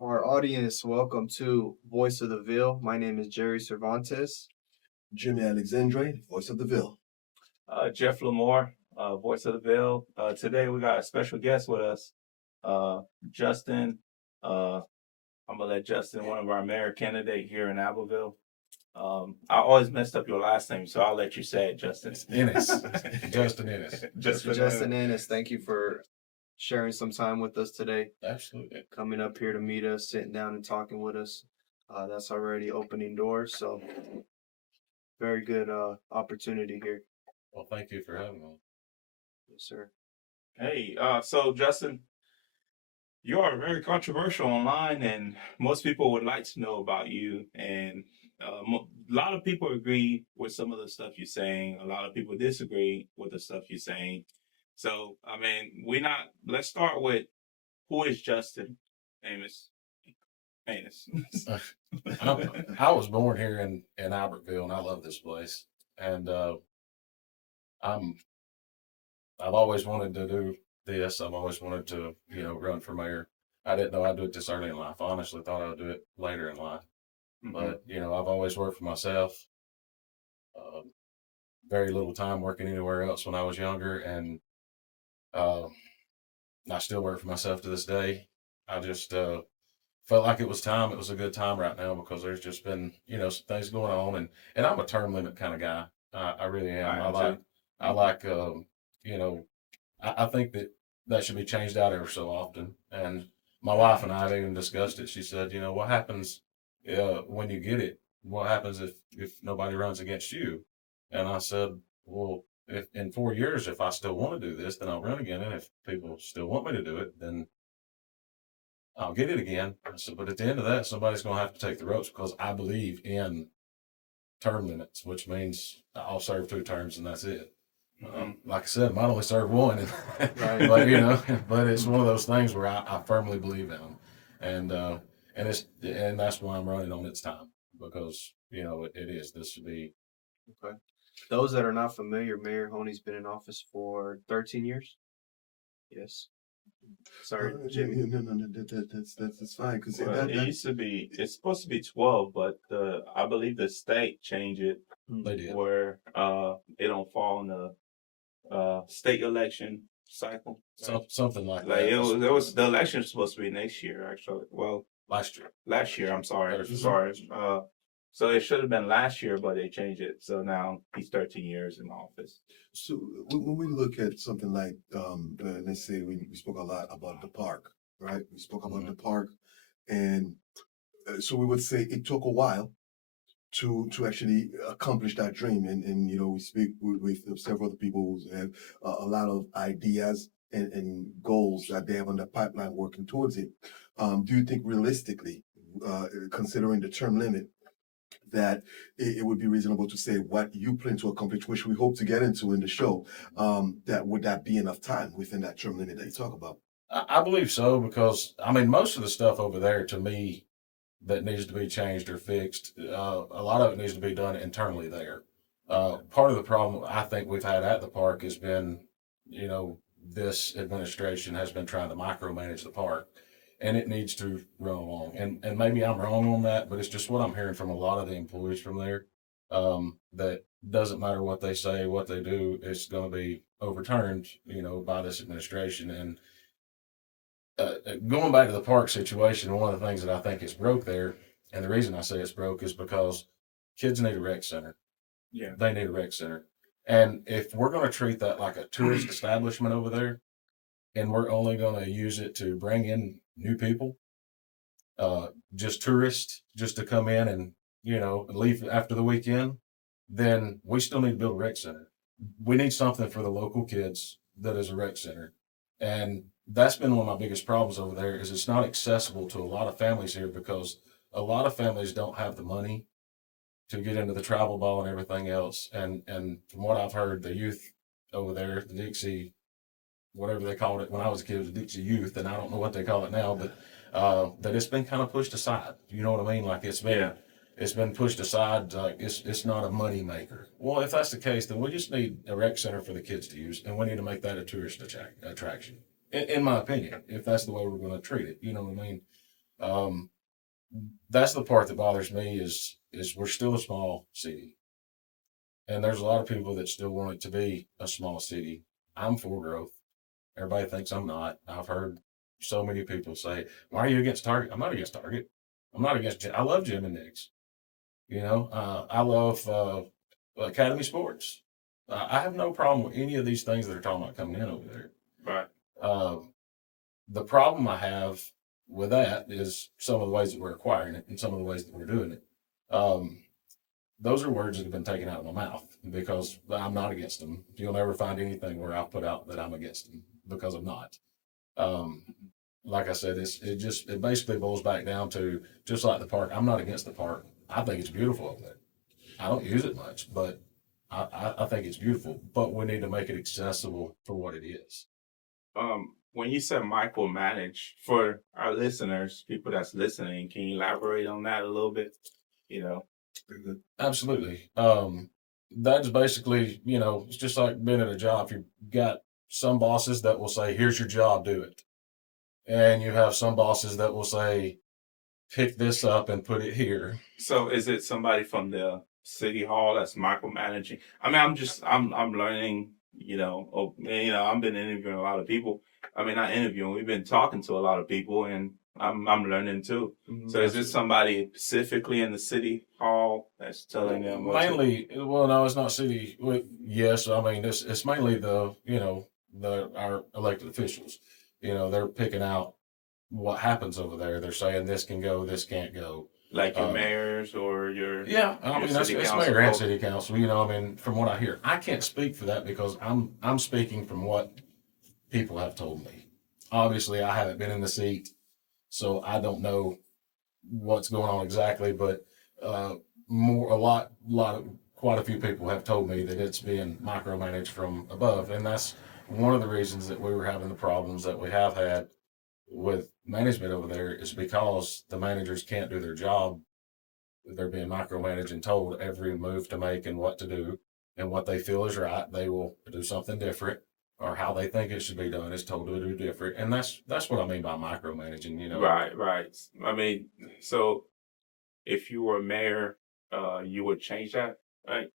Our audience, welcome to Voice of the Ville. My name is Jerry Cervantes. Jimmy Alexandre, voice of the Ville. Jeff Lamore, voice of the Ville. Today we got a special guest with us, uh, Justin. Uh, I'm gonna let Justin, one of our mayor candidate here in Albertville. I always messed up your last name, so I'll let you say it, Justin. Ennis. Justin Ennis. Justin Ennis, thank you for sharing some time with us today. Absolutely. Coming up here to meet us, sitting down and talking with us. That's already opening doors, so very good opportunity here. Well, thank you for having me. Yes, sir. Hey, so Justin, you are very controversial online, and most people would like to know about you. And a lot of people agree with some of the stuff you're saying. A lot of people disagree with the stuff you're saying. So, I mean, let's start with who is Justin Amos? Amos. I was born here in Albertville, and I love this place. And I've always wanted to do this. I've always wanted to, run for mayor. I didn't know I'd do it this early in life. I honestly thought I would do it later in life. Mhm. But, I've always worked for myself. Very little time working anywhere else when I was younger. And I still work for myself to this day. I just felt like it was time. It was a good time right now because there's just been, some things going on. And I'm a term limit kind of guy. I really am. I like, I think that should be changed out every so often. And my wife and I have even discussed it. She said, what happens when you get it? What happens if nobody runs against you? And I said, well, if in 4 years, if I still want to do this, then I'll run again. And if people still want me to do it, then I'll get it again. I said, but at the end of that, somebody's going to have to take the ropes because I believe in term limits, which means I'll serve 2 terms and that's it. Like I said, I might only serve one, Right. but it's one of those things where I firmly believe in them, and that's why I'm running on its time because it is. This should be. Okay. Those that are not familiar, Mayor Honey's been in office for 13 years. Yes. Sorry, Jimmy. No, that's fine. Because Well, it's supposed to be 12, but I believe the state changed it They did. where it don't fall in the state election cycle. Something like Like that. the election is supposed to be next year actually. Well, last year. I'm sorry. Mhm. Sorry. So it should have been last year, but they changed it. So now he's 13 years in office. So when we look at something like, let's say we spoke a lot about the park, right? We spoke about the park, and so we would say it took a while to actually accomplish that dream. And we speak with several other people who have a lot of ideas and goals that they have on the pipeline working towards it. Do you think realistically, considering the term limit, that it would be reasonable to say what you plan to accomplish, which we hope to get into in the show, that would that be enough time within that term limit that you talk about? I believe so because most of the stuff over there to me that needs to be changed or fixed, a lot of it needs to be done internally there. Part of the problem I think we've had at the park has been, this administration has been trying to micromanage the park, and it needs to run along. And maybe I'm wrong on that, but it's just what I'm hearing from a lot of the employees from there. That doesn't matter what they say, what they do, it's going to be overturned, by this administration. And going back to the park situation, one of the things that I think is broke there, and the reason I say it's broke is because kids need a rec center. Yeah. They need a rec center. And if we're going to treat that like a tourist establishment over there, and we're only going to use it to bring in new people, just tourists, just to come in and, leave after the weekend, then we still need to build a rec center. We need something for the local kids that is a rec center. And that's been one of my biggest problems over there is it's not accessible to a lot of families here because a lot of families don't have the money to get into the travel ball and everything else. And from what I've heard, the youth over there, the Dixie, whatever they called it when I was a kid, it was Dixie Youth, and I don't know what they call it now, but that it's been kind of pushed aside. You know what I mean? Like it's been pushed aside. Like it's not a money maker. Well, if that's the case, then we just need a rec center for the kids to use, and we need to make that a tourist attraction. In my opinion, if that's the way we're going to treat it, you know what I mean? That's the part that bothers me is we're still a small city. And there's a lot of people that still want it to be a small city. I'm for growth. Everybody thinks I'm not. I've heard so many people say, "Why are you against Target?" I'm not against Target. I'm not against. I love Jim and Nick's. I love Academy Sports. I have no problem with any of these things that are talking about coming in over there. Right. Uh, the problem I have with that is some of the ways that we're acquiring it and some of the ways that we're doing it. Those are words that have been taken out of my mouth because I'm not against them. You'll never find anything where I've put out that I'm against them because I'm not. Like I said, it basically boils back down to just like the park. I'm not against the park. I think it's beautiful over there. I don't use it much, but I think it's beautiful. But we need to make it accessible for what it is. When you said micromanage, for our listeners, people that's listening, can you elaborate on that a little bit? Absolutely. That's basically, it's just like being at a job. You've got some bosses that will say, "Here's your job, do it." And you have some bosses that will say, "Pick this up and put it here." So is it somebody from the city hall that's micromanaging? I mean, I'm learning, I've been interviewing a lot of people. I mean, not interviewing, we've been talking to a lot of people and I'm learning too. So is it somebody specifically in the city hall that's telling them what Mainly, well, no, it's not city. Yes, I mean, it's mainly our elected officials. They're picking out what happens over there. They're saying this can go, this can't go. like your mayors or your Yeah, I mean city it's council mayor and folks? city council. I mean, from what I hear, I can't speak for that because I'm speaking from what people have told me. Obviously, I haven't been in the seat, so I don't know what's going on exactly. But quite a few people have told me that it's being micromanaged from above, and that's one of the reasons that we were having the problems that we have had with management over there is because the managers can't do their job. They're being micromanaged and told every move to make and what to do and what they feel is right. They will do something different, or how they think it should be done is told to do different. And that's what I mean by micromanaging. Right. I mean, so if you were mayor, you would change that, right?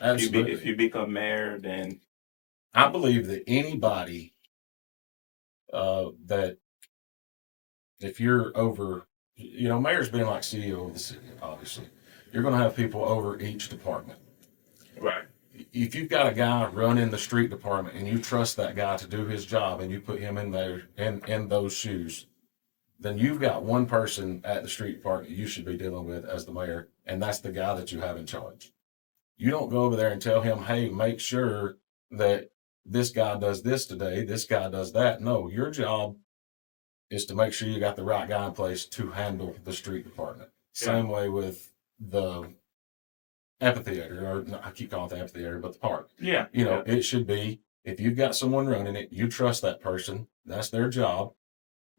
Absolutely. If you become mayor, then I believe that anybody that if you're over, mayor's being like CEO of the city, obviously. You're going to have people over each department. right. If you've got a guy running the street department and you trust that guy to do his job and you put him in there in those shoes, then you've got one person at the street department you should be dealing with as the mayor, and that's the guy that you have in charge. You don't go over there and tell him, "Hey, make sure that this guy does this today, this guy does that." No, your job is to make sure you got the right guy in place to handle the street department. Yeah. Same way with the amphitheater, or I keep calling it the amphitheater, but the park. Yeah. It should be, if you've got someone running it, you trust that person, that's their job,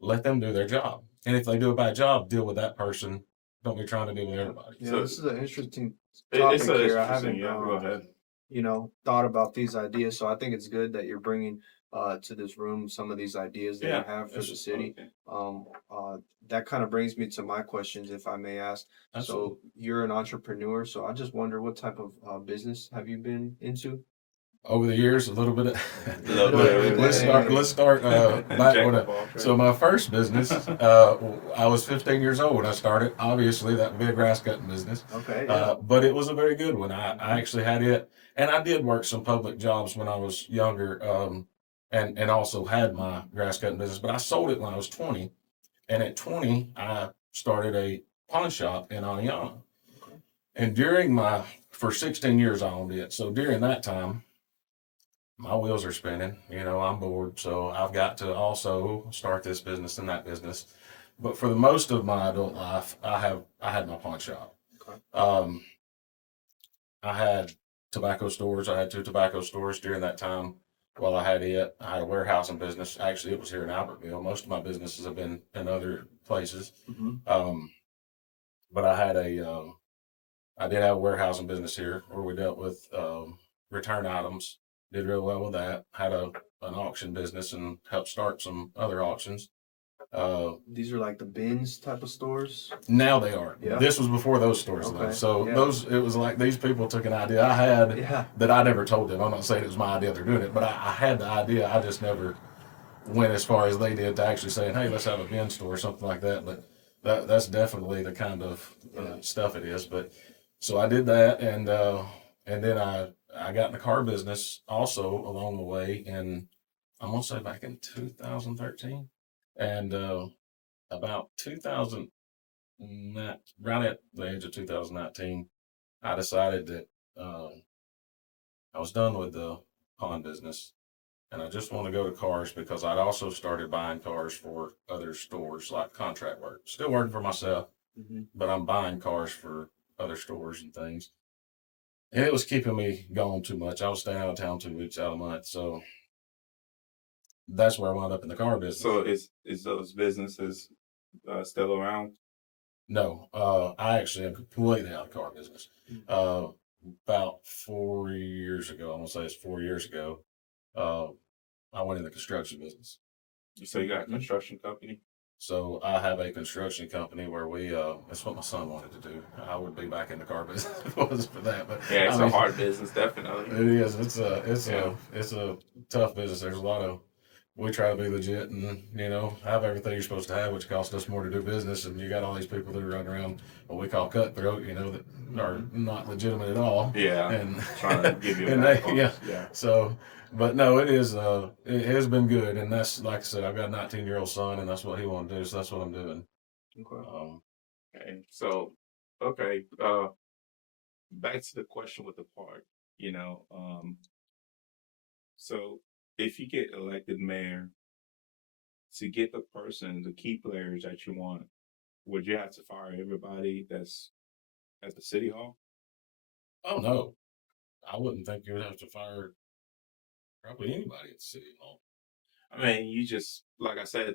let them do their job. And if they do a bad job, deal with that person. Don't be trying to deal with everybody. Yeah, So- this is an interesting It's topic so here. I interesting. haven't, Yeah, go ahead. thought about these ideas. So I think it's good that you're bringing to this room some of these ideas that Yeah, you have for the city. Okay. That kind of brings me to my questions, if I may ask. Absolutely. So you're an entrepreneur. So I just wonder, what type of business have you been into? Over the years, a little bit. A little bit of everything. Let's start back Jack when. of all trades. So my first business, I was 15 years old when I started. Obviously, that would be a grass cutting business. Okay. But it was a very good one. I actually had it, and I did work some public jobs when I was younger, and also had my grass cutting business. But I sold it when I was 20, and at 20, I started a pawn shop in Aniana. And for 16 years, I owned it. So during that time, my wheels are spinning. I'm bored, so I've got to also start this business and that business. But for the most of my adult life, I had my pawn shop. Okay. I had tobacco stores. I had 2 tobacco stores during that time. While I had it, I had a warehousing business. Actually, it was here in Albertville. Most of my businesses have been in other places. Mm-hmm. But I did have a warehousing business here where we dealt with return items. Did real well with that. Had an auction business and helped start some other auctions. These are like the bins type of stores. Now they are. Yeah. This was before those stores though. Okay, So yeah. it was like these people took an idea I had Yeah. that I never told them. I'm not saying it was my idea they're doing it, but I had the idea. I just never went as far as they did to actually saying, hey, let's have a bin store or something like that. But that's definitely the kind of stuff it is. But so I did that, and then I got in the car business also along the way, and I'm gonna say back in 2013, and about 2000, right at the age of 2019, I decided that I was done with the pawn business, and I just want to go to cars because I'd also started buying cars for other stores, like contract work. Still working for myself, Hmm. but I'm buying cars for other stores and things. And it was keeping me gone too much. I was staying out of town 2 weeks out of the month, so that's where I wound up in the car business. So is those businesses still around? No, I actually am completely out of car business. About 4 years ago, I'm gonna say it's 4 years ago, uh, I went in the construction business. So you got a construction company? So I have a construction company where we, that's what my son wanted to do. I would be back in the car business if it wasn't for that. But Yeah, it's I a mean, hard business, definitely. it is. It's Yeah. it's a tough business. There's a lot of, we try to be legit and, have everything you're supposed to have, which costs us more to do business. And you got all these people that are running around what we call cutthroat, that are not legitimate at all. Yeah, And trying to give you a and back they, yeah. yeah. So, but no, it has been good. And that's, like I said, I've got a 19-year-old son, and that's what he wanted to do. So that's what I'm doing. Okay. Okay. So, okay. Back to the question with the park. You know, so if you get elected mayor, to get the key players that you want, would you have to fire everybody that's at the city hall? Oh no, I wouldn't think you would have to fire probably anybody at City Hall. I mean, you just, like I said,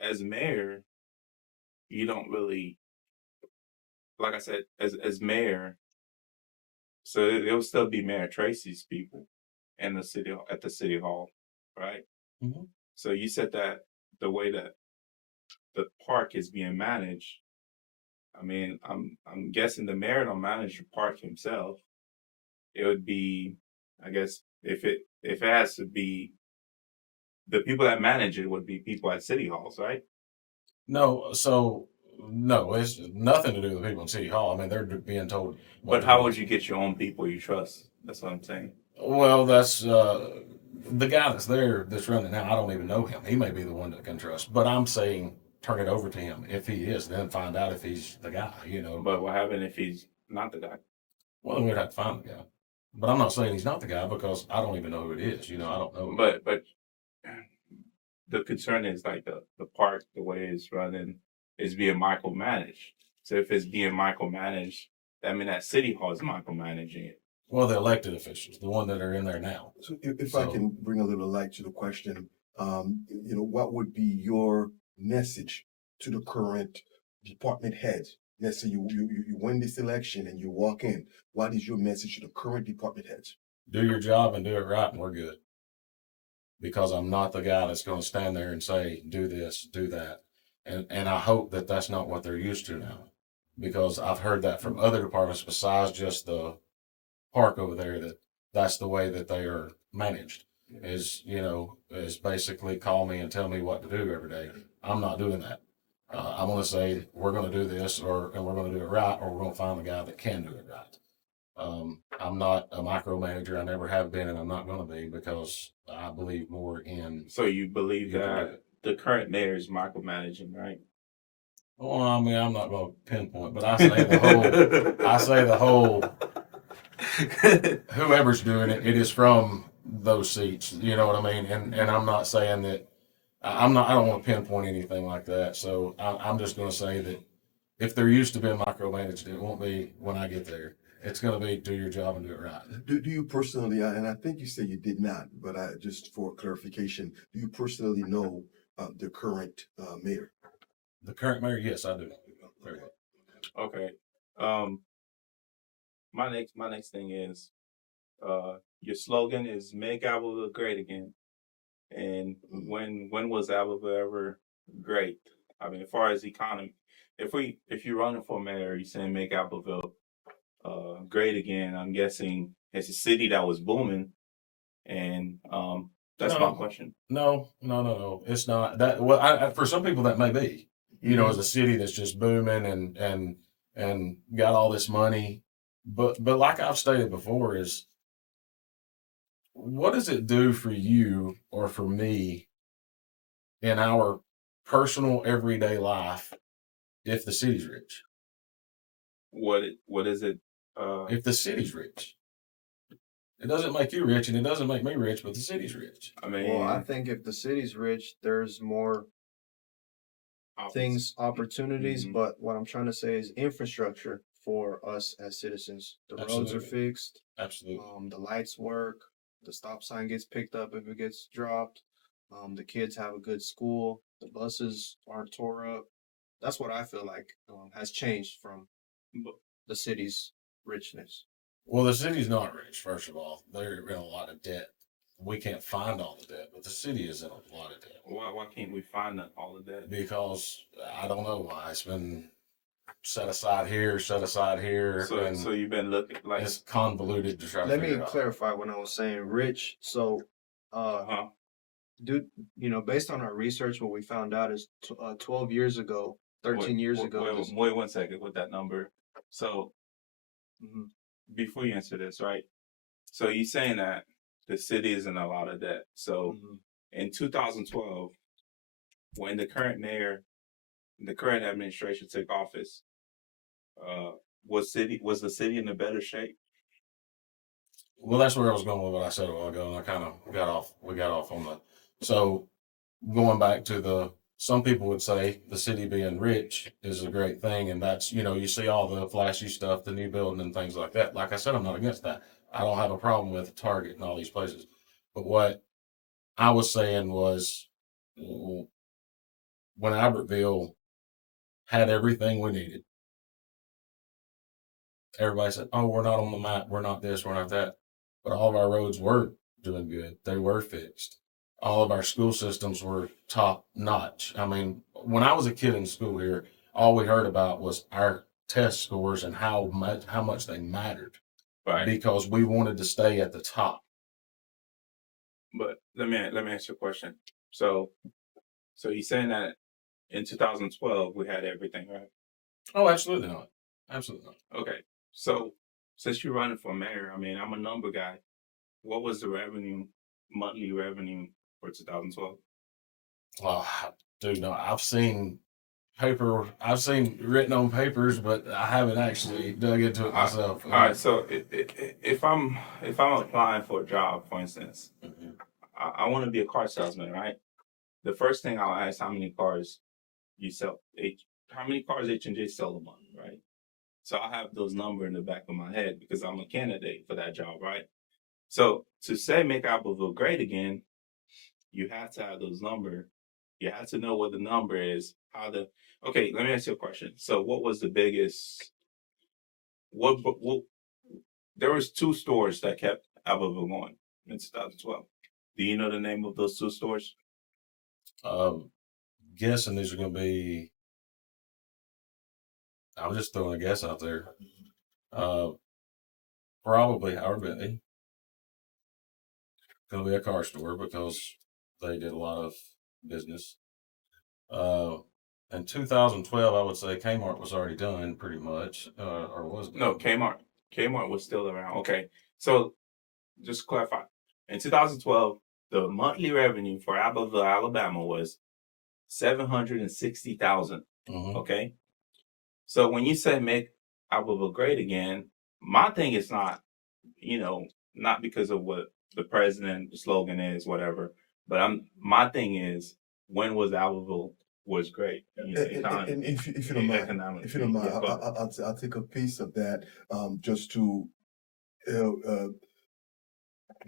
as mayor, you don't really, like I said, as mayor, so it'll still be Mayor Tracy's people in the city at the city hall, right? Mhm. So you said that the way that the park is being managed, I mean, I'm guessing the mayor don't manage the park himself. It would be, I guess, if it has to be, the people that manage it would be people at city halls, right? No, so no, it's nothing to do with people in City Hall. I mean, they're being told what But to how do. would you get your own people you trust? That's what I'm saying. Well, that's the guy that's there that's running now. I don't even know him. He may be the one that can trust, but I'm saying turn it over to him if he is. Then find out if he's the guy. But what happens if he's not the guy? Well, then we'd have to find the guy. But I'm not saying he's not the guy because I don't even know who it is. I don't know. But the concern is like the park, the way it's running, is being micromanaged. So if it's being micromanaged, that means that city hall is micromanaging it. Well, the elected officials, the one that are in there now. So if I can bring a little light to the question, what would be your message to the current department heads? Let's say you win this election and you walk in. What is your message to the current department heads? Do your job and do it right, and we're good. Because I'm not the guy that's going to stand there and say, do this, do that. And I hope that that's not what they're used to now. Because I've heard that from other departments besides just the park over there, that's the way that they are managed is basically call me and tell me what to do every day. I'm not doing that. I'm going to say, we're going to do this and we're going to do it right, or we're going to find the guy that can do it right. I'm not a micromanager. I never have been, and I'm not going to be because I believe more in. So you believe You can do that it. the current mayor is micromanaging, right? Well, I mean, I'm not going to pinpoint, but I say the whole. Whoever's doing it, it is from those seats. You know what I mean? And I'm not saying that. I don't want to pinpoint anything like that. So I'm just going to say that if they're used to being micromanaged, it won't be when I get there. It's going to be do your job and do it right. Do you personally, and I think you said you did not, but just for clarification, do you personally know the current mayor? The current mayor, yes, I do. Very well. Okay. My next thing is your slogan is "Make Albertville Great Again." And when was Albertville ever great. I mean, as far as economy, if you're running for mayor, you're saying make Albertville great again. I'm guessing it's a city that was booming, and that's my No. question. No. It's not that. Well, for some people that may be. You know, as a city that's just booming and got all this money, but like I've stated before, is what does it do for you or for me in our personal everyday life if the city's rich? What is it? If the city's rich, it doesn't make you rich, and it doesn't make me rich, but the city's rich. I mean, Well, I think if the city's rich, there's more opportunities, Mhm. but what I'm trying to say is infrastructure for us as citizens. The roads are Absolutely. fixed, Absolutely. the lights work, the stop sign gets picked up if it gets dropped, the kids have a good school, the buses aren't tore up. That's what I feel like has changed from the city's richness. Well, the city's not rich, first of all. They're in a lot of debt. We can't find all the debt, but the city is in a lot of debt. why can't we find all of that? Because I don't know why. It's been set aside here, and So you've been looking like it's convoluted to try to Let me figure out. clarify when I was saying rich. So, uh-huh. dude, based on our research, what we found out is 12 years ago, 13 years ago. Wait 1 second with that number. So Mhm. before you answer this, right? So you're saying that the city is in a lot of debt. So Mhm. in 2012, when the current mayor, the current administration took office, was the city in a better shape? Well, that's where I was going with what I said a while ago, and I kind of got off. We got off on the. So going back to some people would say the city being rich is a great thing, and that's, you see all the flashy stuff, the new building and things like that. Like I said, I'm not against that. I don't have a problem with Target and all these places. But what I was saying was, when Albertville had everything we needed, everybody said, "Oh, we're not on the map. We're not this. We're not that." But all of our roads were doing good. They were fixed. All of our school systems were top notch. I mean, when I was a kid in school here, all we heard about was our test scores and how much they mattered, Right. because we wanted to stay at the top. But let me ask you a question. So you're saying that in 2012 we had everything, right? Oh, absolutely not. Absolutely not. Okay. So since you're running for mayor, I mean, I'm a number guy. What was the monthly revenue for 2012? Oh, dude, no, I've seen written on papers, but I haven't actually dug into it myself. All right. So if I'm applying for a job, for instance, Mhm. I want to be a car salesman, right? The first thing I'll ask how many cars you sell. How many cars H&J sell a month, right? So I have those numbers in the back of my head because I'm a candidate for that job, right? So to say make Albertville great again, you have to have those numbers. You have to know what the number is. Okay, let me ask you a question. So what was the biggest? What there was 2 stores that kept Albertville going in 2012. Do you know the name of those 2 stores? Guessing these are going to be. I'm just throwing a guess out there. Probably Howard Bentley. Going to be a car store because they did a lot of business. In 2012, I would say Kmart was already done pretty much, or was done. No, Kmart. Kmart was still around. Okay, so just to clarify, in 2012, the monthly revenue for Albertville, Alabama was $760,000. Mhm. Okay, so when you say make Albertville great again, my thing is not, not because of what the president the slogan is, whatever. But my thing is, when was Albertville was great? And if you don't mind, Yeah, go ahead. I'll take a piece of that just to uh,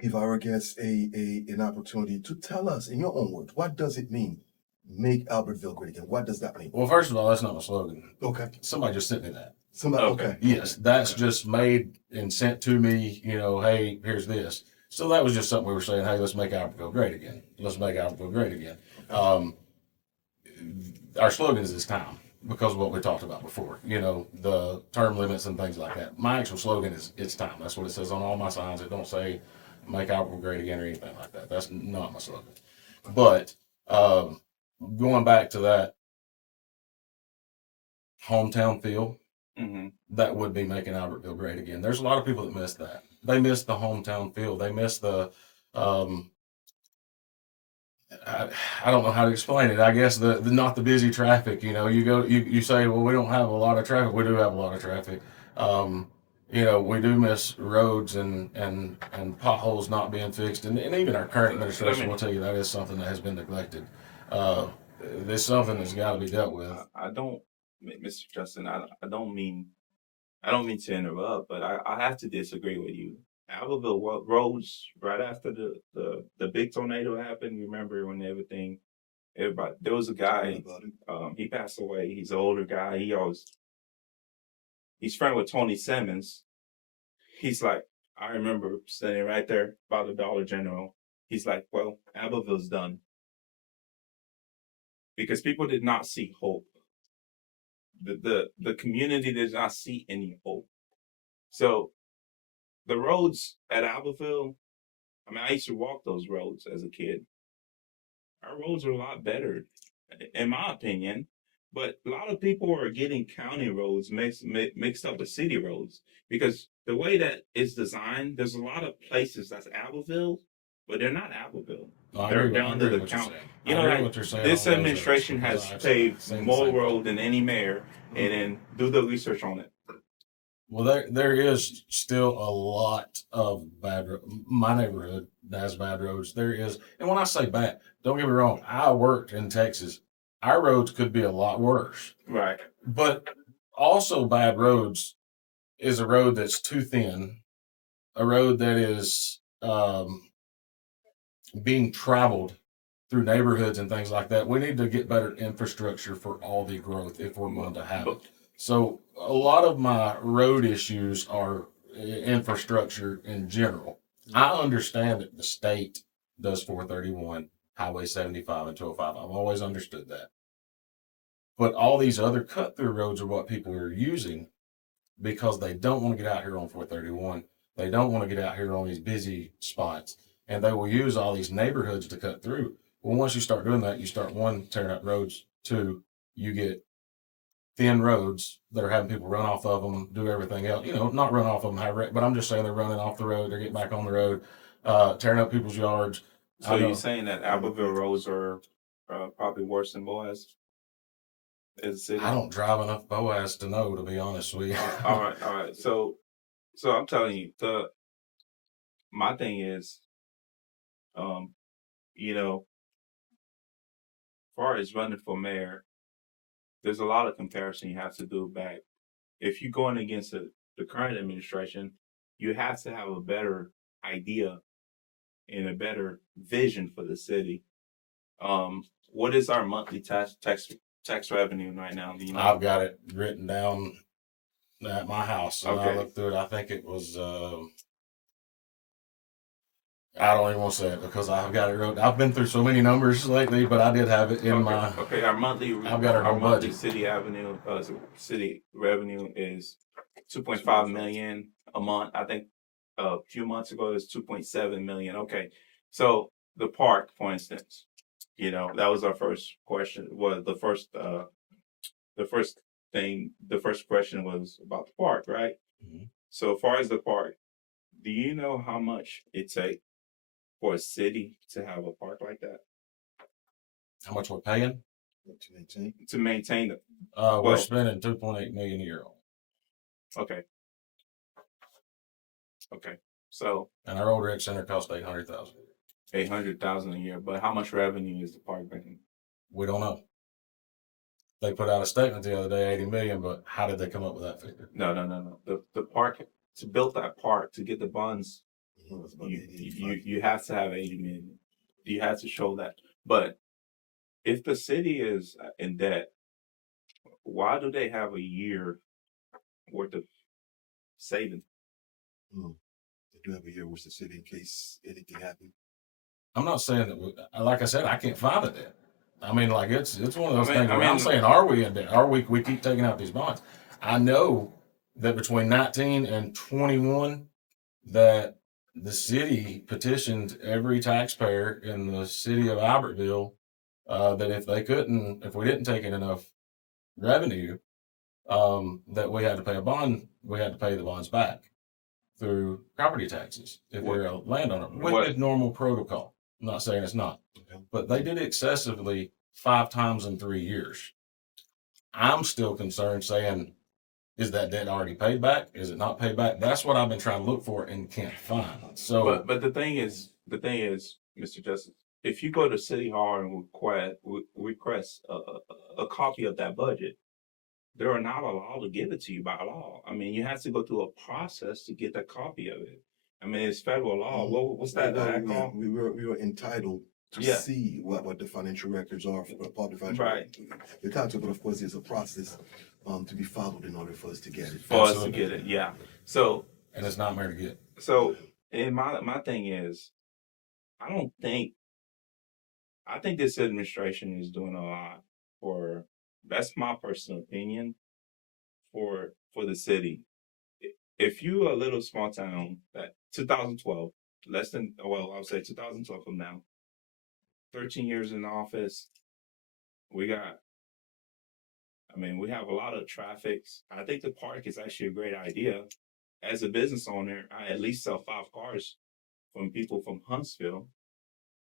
give our guests an opportunity to tell us in your own words, what does it mean, make Albertville great again? What does that mean? Well, first of all, that's not my slogan. Okay. Somebody just sent me that. Somebody. Okay. Yes, that's just made and sent to me. Hey, here's this. So that was just something we were saying. Hey, let's make Albertville great again. Let's make Albertville great again. our slogan is "It's time" because of what we talked about before. You know, the term limits and things like that. My actual slogan is "It's time." That's what it says on all my signs. It don't say "Make Albertville Great Again" or anything like that. That's not my slogan. But going back to that hometown feel, Mm-hmm. that would be making Albertville great again. There's a lot of people that miss that. They miss the hometown feel. They miss the I don't know how to explain it. I guess the not the busy traffic. You know, you say, well, we don't have a lot of traffic. We do have a lot of traffic. Um, you know, we do miss roads and potholes not being fixed, and even our current administration will tell you that is something that has been neglected. Uh, it's something that's got to be dealt with. I don't, Mr. Justin. I don't mean to interrupt, but I have to disagree with you. Albertville roads right after the big tornado happened. You remember when everybody there was a guy. He passed away. He's an older guy. He's friend with Tony Simmons. He's like, I remember standing right there by the Dollar General. He's like, well, Albertville's done because people did not see hope. The community did not see any hope. So the roads at Albertville, I mean, I used to walk those roads as a kid. Our roads are a lot better, in my opinion. But a lot of people are getting county roads mixed up with city roads because the way that it's designed, there's a lot of places that's Albertville, but they're not Albertville. They're down to the county. You know, like this administration has paved more road than any mayor, and then do the research on it. Well, there is still a lot of bad. My neighborhood has bad roads. There is, and when I say bad, don't get me wrong. I worked in Texas. Our roads could be a lot worse. Right. But also, bad roads is a road that's too thin, a road that is being traveled through neighborhoods and things like that. We need to get better infrastructure for all the growth if we're going to have it. So a lot of my road issues are infrastructure in general. I understand that the state does 431, Highway 75, and 205. I've always understood that. But all these other cut-through roads are what people are using because they don't want to get out here on 431. They don't want to get out here on these busy spots. And they will use all these neighborhoods to cut through. Well, once you start doing that, you start, one, tearing up roads. Two, you get thin roads that are having people run off of them, do everything else. You know, not run off of them, but I'm just saying they're running off the road. They're getting back on the road, tearing up people's yards. So you're saying that Albertville roads are probably worse than Boaz? I don't drive enough Boaz to know, to be honest with you. All right. So I'm telling you, my thing is, you know, as far as running for mayor, there's a lot of comparison you have to do back. If you're going against the current administration, you have to have a better idea and a better vision for the city. What is our monthly tax revenue right now? Do you know? I've got it written down at my house. And Okay. I looked through it. I think it was, I don't even want to say it because I've got it wrote. I've been through so many numbers lately, but I did have it in my. Okay, our monthly. I've got our monthly budget. City revenue is 2.5 million a month. I think a few months ago it was 2.7 million. Okay, so the park, for instance, you know, that was our first question. Was the first thing? The first question was about the park, right? Mm-hmm. So as far as the park, do you know how much it takes for a city to have a park like that? How much we're paying? To maintain it. We're spending 2.8 million a year on. Okay. So. And our old rec center cost 800,000. 800,000 a year, but how much revenue is the park bringing? We don't know. They put out a statement the other day, 80 million, but how did they come up with that figure? No. The park, to build that park, to get the bonds, you have to have 80 million. You have to show that. But if the city is in debt, why do they have a year worth of saving? They do have a year worth of city in case anything happens. I'm not saying that, like I said, I can't find it. I mean, like it's one of those I mean- things. I Where I'm mean- saying, we keep taking out these bonds? I know that between 19 and 21, that the city petitioned every taxpayer in the city of Albertville that if we didn't take in enough revenue, that we had to pay a bond. We had to pay the bonds back through property taxes if What- you're a landowner, with what- the normal protocol. I'm not saying it's not, Okay. but they did it excessively 5 times in 3 years. I'm still concerned, saying, is that debt already paid back? Is it not paid back? That's what I've been trying to look for and can't find. So, But the thing is, Mr. Justice, if you go to City Hall and request a copy of that budget, they are not allowed to give it to you by law. I mean, you have to go through a process to get a copy of it. I mean, it's federal law. What's that called? We were entitled to Yeah. see what the financial records are for the public financial Right. records. The entitled, but of course, there's a process to be followed in order for us to get it. For us to Absolutely. get it, yeah. So and it's not there to get. and my thing is, I think this administration is doing a lot that's my personal opinion, for the city. If you're a little small town that 2012, I would say 2012 from now, 13 years in office, we have a lot of traffic. I think the park is actually a great idea. As a business owner, I at least sell 5 cars from people from Huntsville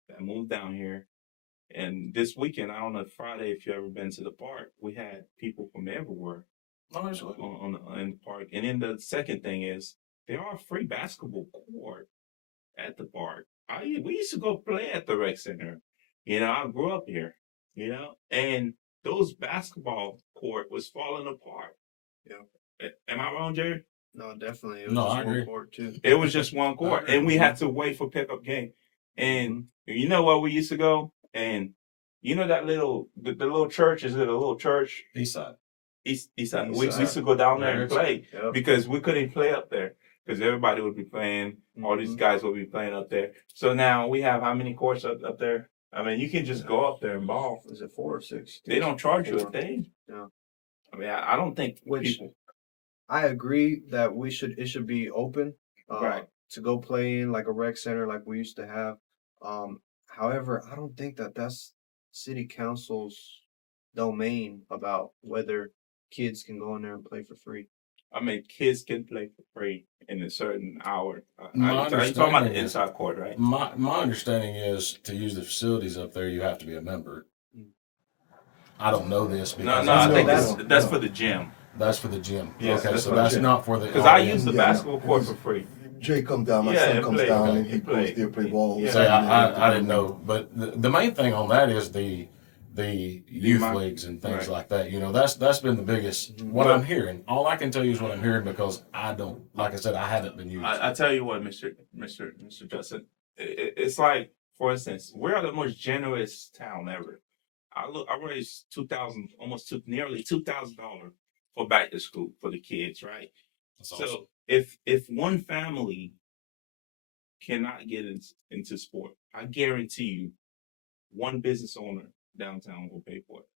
that moved down here. And this weekend, I don't know, Friday, if you ever been to the park, we had people from everywhere No, absolutely. in the park. And then the second thing is, there are free basketball court at the park. We used to go play at the rec center. I grew up here, and those basketball court was falling apart. Am I wrong, Jerry? No, definitely. It was No, just I one agree. court too. It was just one court, and we had to wait for pickup game. And you know where we used to go? And you know that the little church? Is it a little church? East side. East side. East We side. used to go down there Yeah, and it's- play Yep. because we couldn't play up there because everybody would be playing. All these guys would be playing up there. So now we have how many courts up there? I mean, you can just go up there and ball. Was it 4 or 6? They don't charge you a 4. thing. Yeah. I mean, I don't think Which- people. I agree that it should be open, Right. to go play in like a rec center like we used to have. However, I don't think that's city council's domain about whether kids can go in there and play for free. I mean, kids can play for free in a certain hour. My Are you talking about the understanding is- inside court, right? My understanding is to use the facilities up there, you have to be a member. I don't know this No, because I think that's- that's for the gym. that's for the gym. Yes, okay, that's so for the that's gym. not for the. Because I audience. use the Yeah, basketball court because- for free. Jay comes down, my Yeah, son and comes play. down, Okay. and he And goes play. there, play ball. Yeah. Say, and I didn't know, but the main thing on that is the youth my- leagues and things right. like that. That's been the biggest. What But- I'm hearing, all I can tell you is what I'm hearing because I don't, like I said, I haven't been using. I tell you what, Mr. Justin, it's like, for instance, we're the most generous town ever. I raised nearly $2,000 for back to school for the kids, right? That's awesome. So if one family cannot get into sport, I guarantee you, one business owner downtown will pay for it.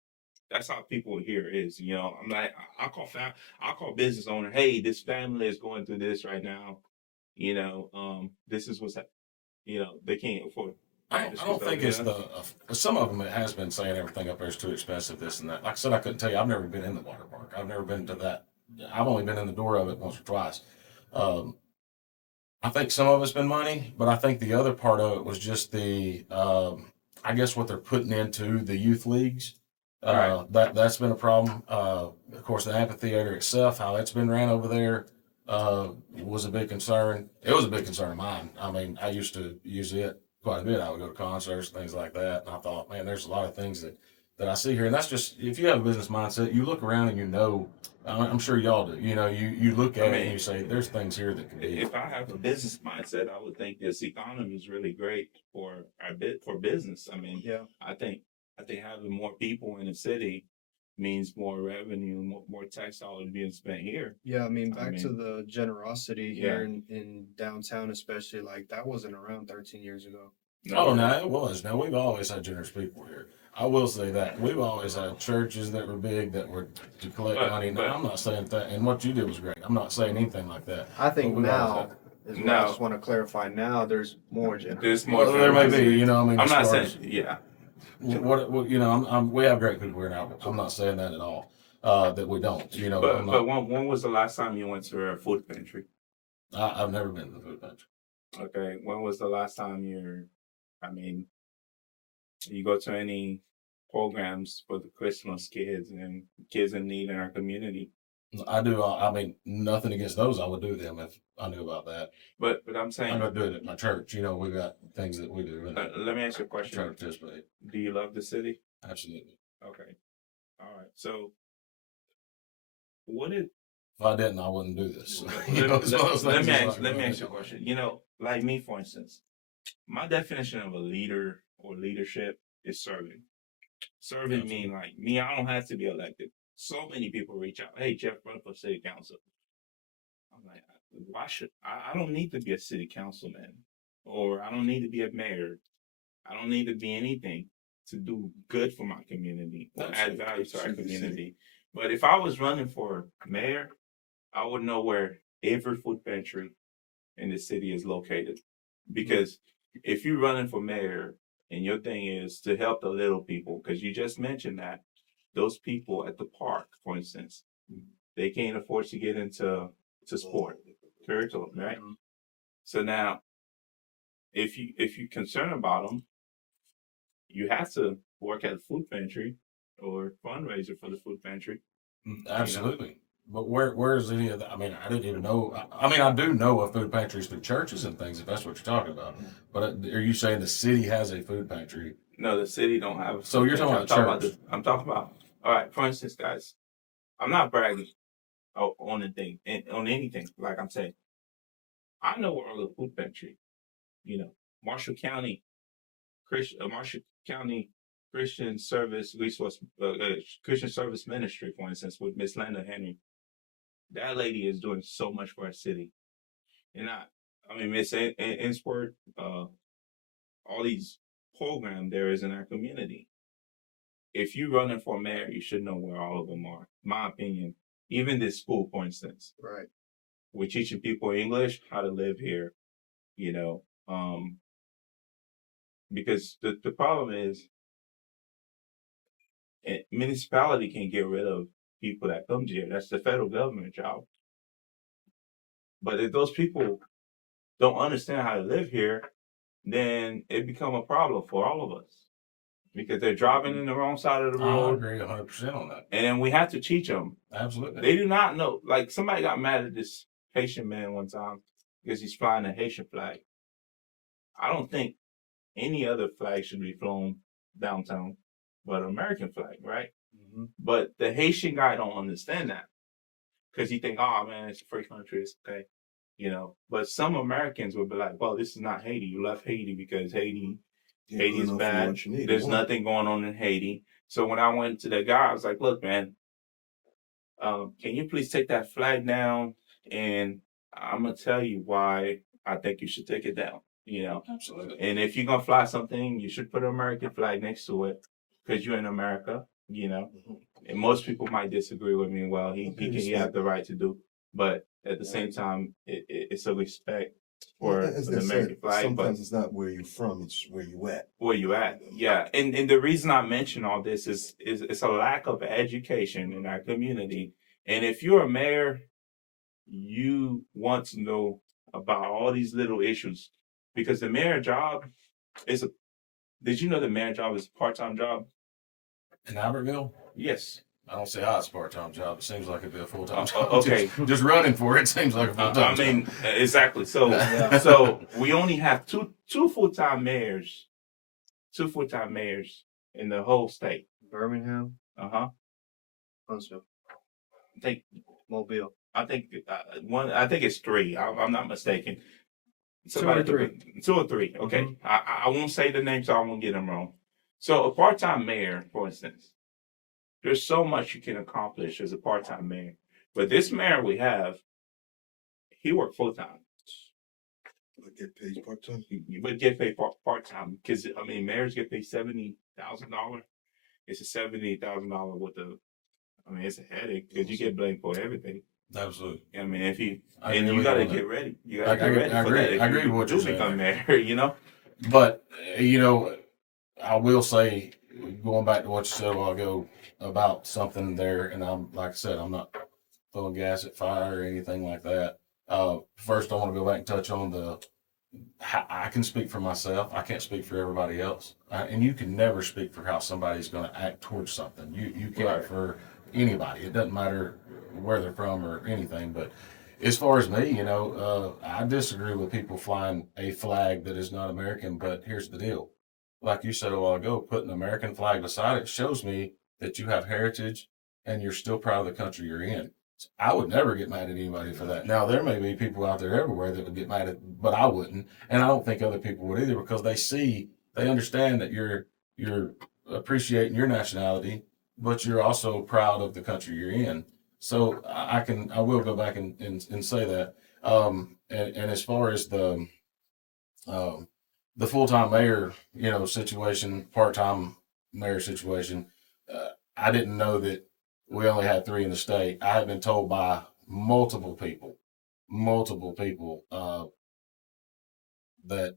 That's how people here is. I'm like, I call business owner, hey, this family is going through this right now. This is what's happening. They can't afford. I don't think it's some of them. It has been saying everything up there is too expensive, this and that. Like I said, I couldn't tell you. I've never been in the water park. I've never been to that. I've only been in the door of it once or twice. I think some of it's been money, but I think the other part of it was just I guess what they're putting into the youth leagues. Right. That's been a problem. Of course, the amphitheater itself, how it's been ran over there, was a big concern. It was a big concern of mine. I mean, I used to use it quite a bit. I would go to concerts, things like that, and I thought, man, there's a lot of things that I see here, and that's just if you have a business mindset, you look around and I'm sure y'all do. You look at it and you say, there's things here that could be. If I have a business mindset, I would think this economy is really great for business. I mean, Yeah. I think having more people in the city means more revenue, more tax dollars being spent here. Yeah, I mean, back to mean- the generosity Yeah. here in downtown, especially, like that wasn't around 13 years ago. Oh, no, it was. No, we've always had generous people here. I will say that we've always had churches that were big that were to collect money. Now, I'm not saying that, and what you did was great. I'm not saying anything like that. I think But we've always now is what I No. just want to clarify. Now there's more generous. There's more. Well, there may be, generosity. you know, I mean, I'm as not far saying, as- yeah. what you know, we have great people here now. I'm not saying that at all. That we don't, you know. I'm But not, when was the last time you went to a food pantry? I've never been to the food pantry. Okay, when was the last time I mean, you go to any programs for the Christmas kids and kids in need in our community? I do. I mean, nothing against those. I would do them if I knew about that. But I'm I'm saying, gonna do it at my church. You know, we got things that we do, and let me ask you a I try question. to participate. Do you love the city? Absolutely. Okay, all right. So, what is If I didn't, I wouldn't do this. You let, know, it's one of those let things me that's ask, like, let me well, ask you a question. You know, like me, for instance, my definition of a leader or leadership is serving. Serving mean like me, I don't have to be elected. So many people reach out, hey, Jeff, run for city council. I'm like, why should I don't need to be a city councilman, or I don't need to be a mayor. I don't need to be anything to do good for my community or add value to our community. But if I was running for mayor, I would know where every food pantry in the city is located. Because if you're running for mayor and your thing is to help the little people, because you just mentioned that those people at the park, for instance, they can't afford to get into sport curriculum, right? So now, if you're concerned about them, you have to work at a food pantry or fundraiser for the food pantry. Absolutely. But where's any of that? I mean, I didn't even know. I mean, I do know of food pantries through churches and things, if that's what you're talking about. But are you saying the city has a food pantry? No, the city don't have. So you're talking about church. I'm talking about. All right, for instance, guys, I'm not bragging on on anything. Like I'm saying, I know where all the food pantry. You know, Marshall County Christian Service Resource Christian Service Ministry, for instance, with Miss Linda Henry. That lady is doing so much for our city, and I mean, Miss Insport, all these programs there is in our community. If you're running for mayor, you should know where all of them are. My opinion. Even this school, for instance, Right. we're teaching people English, how to live here, you know, because the problem is, municipality can get rid of people that come here. That's the federal government job. But if those people don't understand how to live here, then it become a problem for all of us because they're driving in the wrong side of the I road. agree 100% on that. And then we have to teach them. Absolutely. They do not know. Like somebody got mad at this Haitian man one time because he's flying a Haitian flag. I don't think any other flag should be flown downtown, but American flag, right? Mm-hmm. But the Haitian guy don't understand that because he think, oh man, it's a free country, it's okay, you know. But some Americans would be like, well, this is not Haiti. You left Haiti because Haiti is bad. There's nothing going on in Haiti. So when I went to the guy, I was like, look, man, can you please take that flag down? And I'm gonna tell you why I think you should take it down. You know, Absolutely. and if you're gonna fly something, you should put an American flag next to it because you're in America. You know, and most people might disagree with me. Well, he have the right to do, but at the same time, it's a respect for As the they American said, flag. sometimes But it's not where you're from; it's where you at. where you at? Yeah, and the reason I mention all this is it's a lack of education in our community. And if you're a mayor, you want to know about all these little issues because the mayor job is a. Did you know the mayor job is a part-time job? In Albertville, Yes. I don't see how it's a part-time job. It seems like it'd be a full-time job. Okay. Just running for it seems like a full-time I mean, job. exactly. So, Yeah. so we only have two full-time mayors, in the whole state. Birmingham, Uh-huh. Huntsville, I think Mobile. one. I think it's three. I'm not mistaken. Two or three. 2 or 3. Okay. I won't say the names, so I won't get them wrong. So a part-time mayor, for instance, there's so much you can accomplish as a part-time mayor. But this mayor we have, he worked full-time. But get paid part time. You would get paid part-time because I mean mayors get paid $70,000 it's a $70,000 with the. I mean, it's a headache because you get blamed for everything. Absolutely. I mean, if you I and agree you gotta on get that. ready. You I gotta get agree- ready I for agree- that. If I agree you with what do you're saying. become mayor, you know. But, I will say, going back to what you said a while ago about something there, and like I said, I'm not throwing gas at fire or anything like that. First, I want to go back and touch on I can speak for myself. I can't speak for everybody else. And you can never speak for how somebody's going to act towards something. You can't Right. for anybody. It doesn't matter where they're from or anything. But as far as me, I disagree with people flying a flag that is not American. But here's the deal. Like you said a while ago, putting an American flag beside it shows me that you have heritage and you're still proud of the country you're in. I would never get mad at anybody for that. Now, there may be people out there everywhere that would get mad at, but I wouldn't. And I don't think other people would either because they understand that you're appreciating your nationality, but you're also proud of the country you're in. So I will go back and say that. And as far as the full-time mayor, situation, part-time mayor situation, I didn't know that we only had 3 in the state. I have been told by multiple people, that,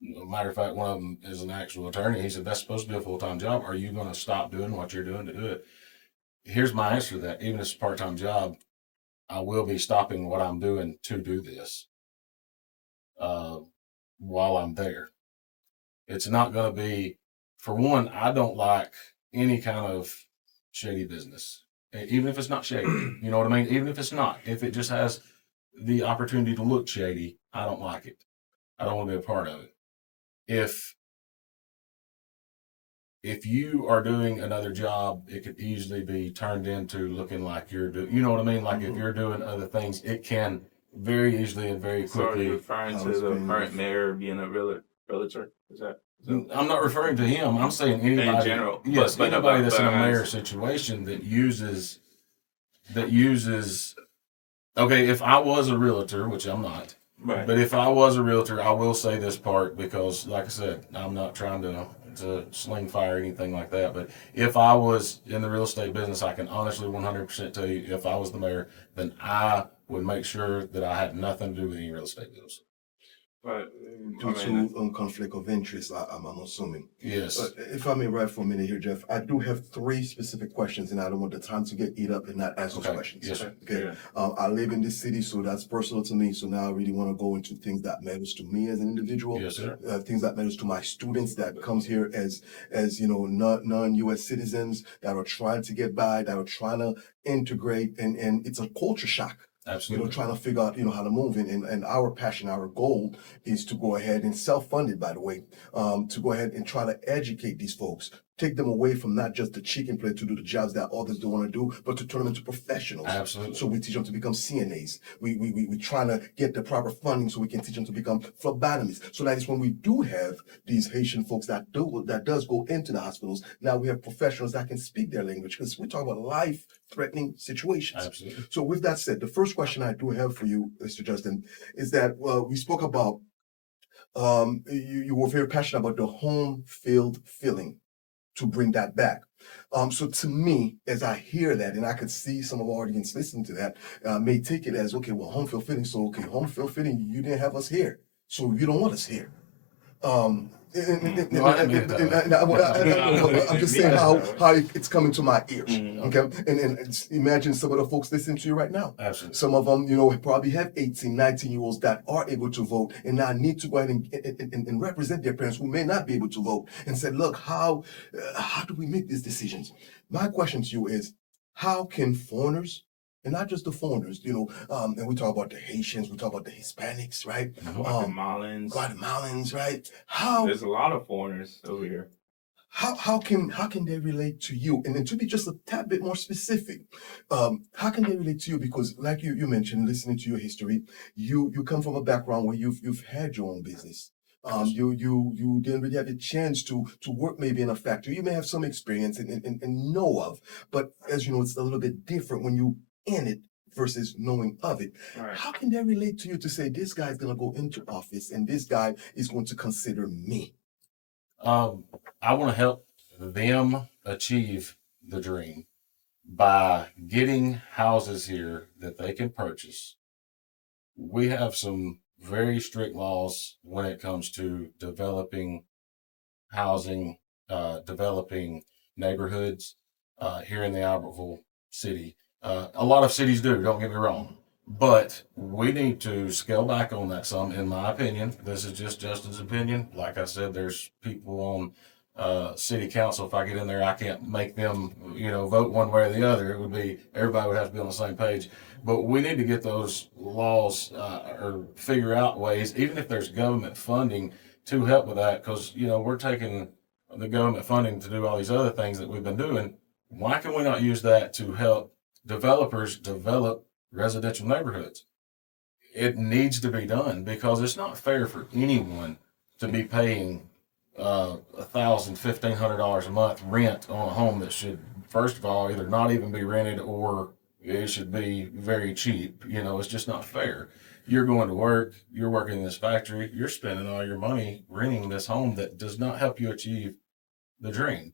matter of fact, one of them is an actual attorney. He said, that's supposed to be a full-time job. Are you going to stop doing what you're doing to do it? Here's my answer to that. Even if it's a part-time job, I will be stopping what I'm doing to do this while I'm there. It's not going to be, for one, I don't like any kind of shady business, even if it's not shady. You know what I mean? Even if it's not, if it just has the opportunity to look shady, I don't like it. I don't want to be a part of it. If you are doing another job, it could easily be turned into looking like you're doing, you know what I mean? Like if you're doing other things, it can very easily and very So are quickly. you referring How to it's the been- current mayor being a realtor? Is that I'm not referring to him. I'm saying anybody. in general? Yes, but anybody that's in a but mayor situation that uses. Okay, if I was a realtor, which I'm not, right. but if I was a realtor, I will say this part because, like I said, I'm not trying to sling fire or anything like that. But if I was in the real estate business, I can honestly 100% tell you, if I was the mayor, then I would make sure that I had nothing to do with any real estate deals. But Due to conflict of interest, I'm assuming. Yes. If I may write for a minute here, Jeff, I do have 3 specific questions, and I don't want the time to get eat up and not ask those Okay. questions. Yes, sir. Okay. Yeah. I live in this city, so that's personal to me. So now I really want to go into things that matters to me as an individual. Yes, sir. Things that matters to my students that comes here as non-U.S. citizens that are trying to get by, that are trying to integrate, and it's a culture shock. Absolutely. Trying to figure out, how to move. And our passion, our goal is to go ahead and self-funded, by the way, to go ahead and try to educate these folks, take them away from not just the chicken play to do the jobs that others don't want to do, but to turn them into professionals. Absolutely. So we teach them to become CNAs. We trying to get the proper funding so we can teach them to become phlebotomists. So that is when we do have these Haitian folks that does go into the hospitals. Now we have professionals that can speak their language because we talk about life-threatening situations. Absolutely. So with that said, the first question I do have for you, Mr. Justin, is that we spoke about you were very passionate about the home field feeling to bring that back. So to me, as I hear that, and I could see some of our audience listening to that, may take it as, okay, well, home field feeling. So, okay, home field feeling, you didn't have us here. So you don't want us here. I'm just saying how it's coming to my ears. Okay, and imagine some of the folks listening to you right now. Absolutely. Some of them, probably have 18, 19-year-olds that are able to vote and now need to go ahead and represent their parents who may not be able to vote and say, look, how do we make these decisions? My question to you is, how can foreigners, and not just the foreigners, and we talk about the Haitians, we talk about the Hispanics, right? Guatemalans, right? There's a lot of foreigners over here. How can they relate to you? And then to be just a tad bit more specific, how can they relate to you? Because like you mentioned, listening to your history, you come from a background where you've had your own business. You didn't really have a chance to work maybe in a factory. You may have some experience and know of, but as you know, it's a little bit different when you in it versus knowing of it. Right. How can they relate to you to say this guy's gonna go into office and this guy is going to consider me? I want to help them achieve the dream by getting houses here that they can purchase. We have some very strict laws when it comes to developing housing, developing neighborhoods here in the Albertville city. A lot of cities do, don't get me wrong. But we need to scale back on that some, in my opinion. This is just Justin's opinion. Like I said, there's people on city council. If I get in there, I can't make them, vote one way or the other. It would be, everybody would have to be on the same page. But we need to get those laws or figure out ways, even if there's government funding to help with that, because, we're taking the government funding to do all these other things that we've been doing. Why can we not use that to help developers develop residential neighborhoods? It needs to be done because it's not fair for anyone to be paying $1,000, $1,500 a month rent on a home that should, first of all, either not even be rented or it should be very cheap. It's just not fair. You're going to work, you're working in this factory, you're spending all your money renting this home that does not help you achieve the dream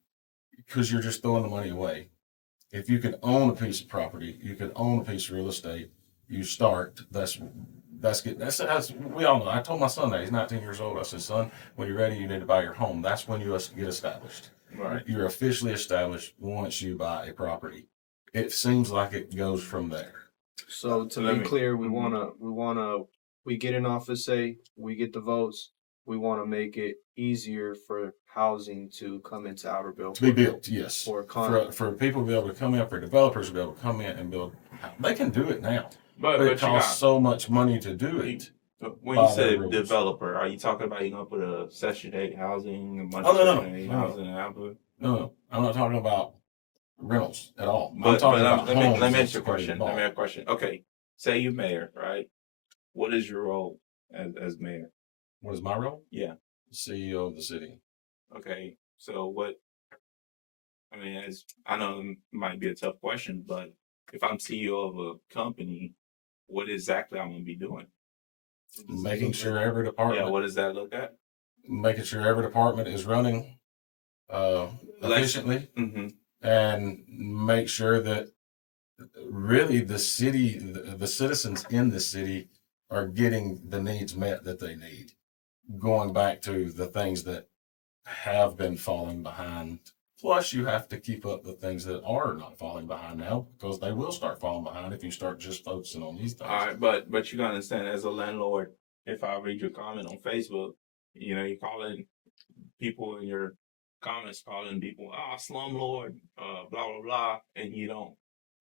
because you're just throwing the money away. If you can own a piece of property, you can own a piece of real estate, you start, that's good. That's we all know. I told my son that, he's 19 years old. I said, son, when you're ready, you need to buy your home. That's when you get established. Right. You're officially established once you buy a property. It seems like it goes from there. So to be clear, we get in office, say we get the votes. We want to make it easier for housing to come into Albertville. To be built, yes. For people to be able to come in, for developers to be able to come in and build. They can do it now. But it costs so much money to do it. When you say developer, are you talking about you're going to put a Section 8 housing, a bunch of Section 8 housing in Albertville? No, I'm not talking about rentals at all. But, I'm talking about homes. Let me ask you a question. Okay, say you're mayor, right? What is your role as mayor? What is my role? Yeah. CEO of the city. Okay, so what, I know it might be a tough question, but if I'm CEO of a company, what exactly I'm going to be doing? Making sure every department. Yeah, what does that look at? Making sure every department is running efficiently, and make sure that really the city, the citizens in the city are getting the needs met that they need. Going back to the things that have been falling behind. Plus, you have to keep up the things that are not falling behind now, because they will start falling behind if you start just focusing on these things. All right, but you gotta understand, as a landlord, if I read your comment on Facebook, you're calling people in your comments, calling people, slumlord, blah, blah, blah, and you don't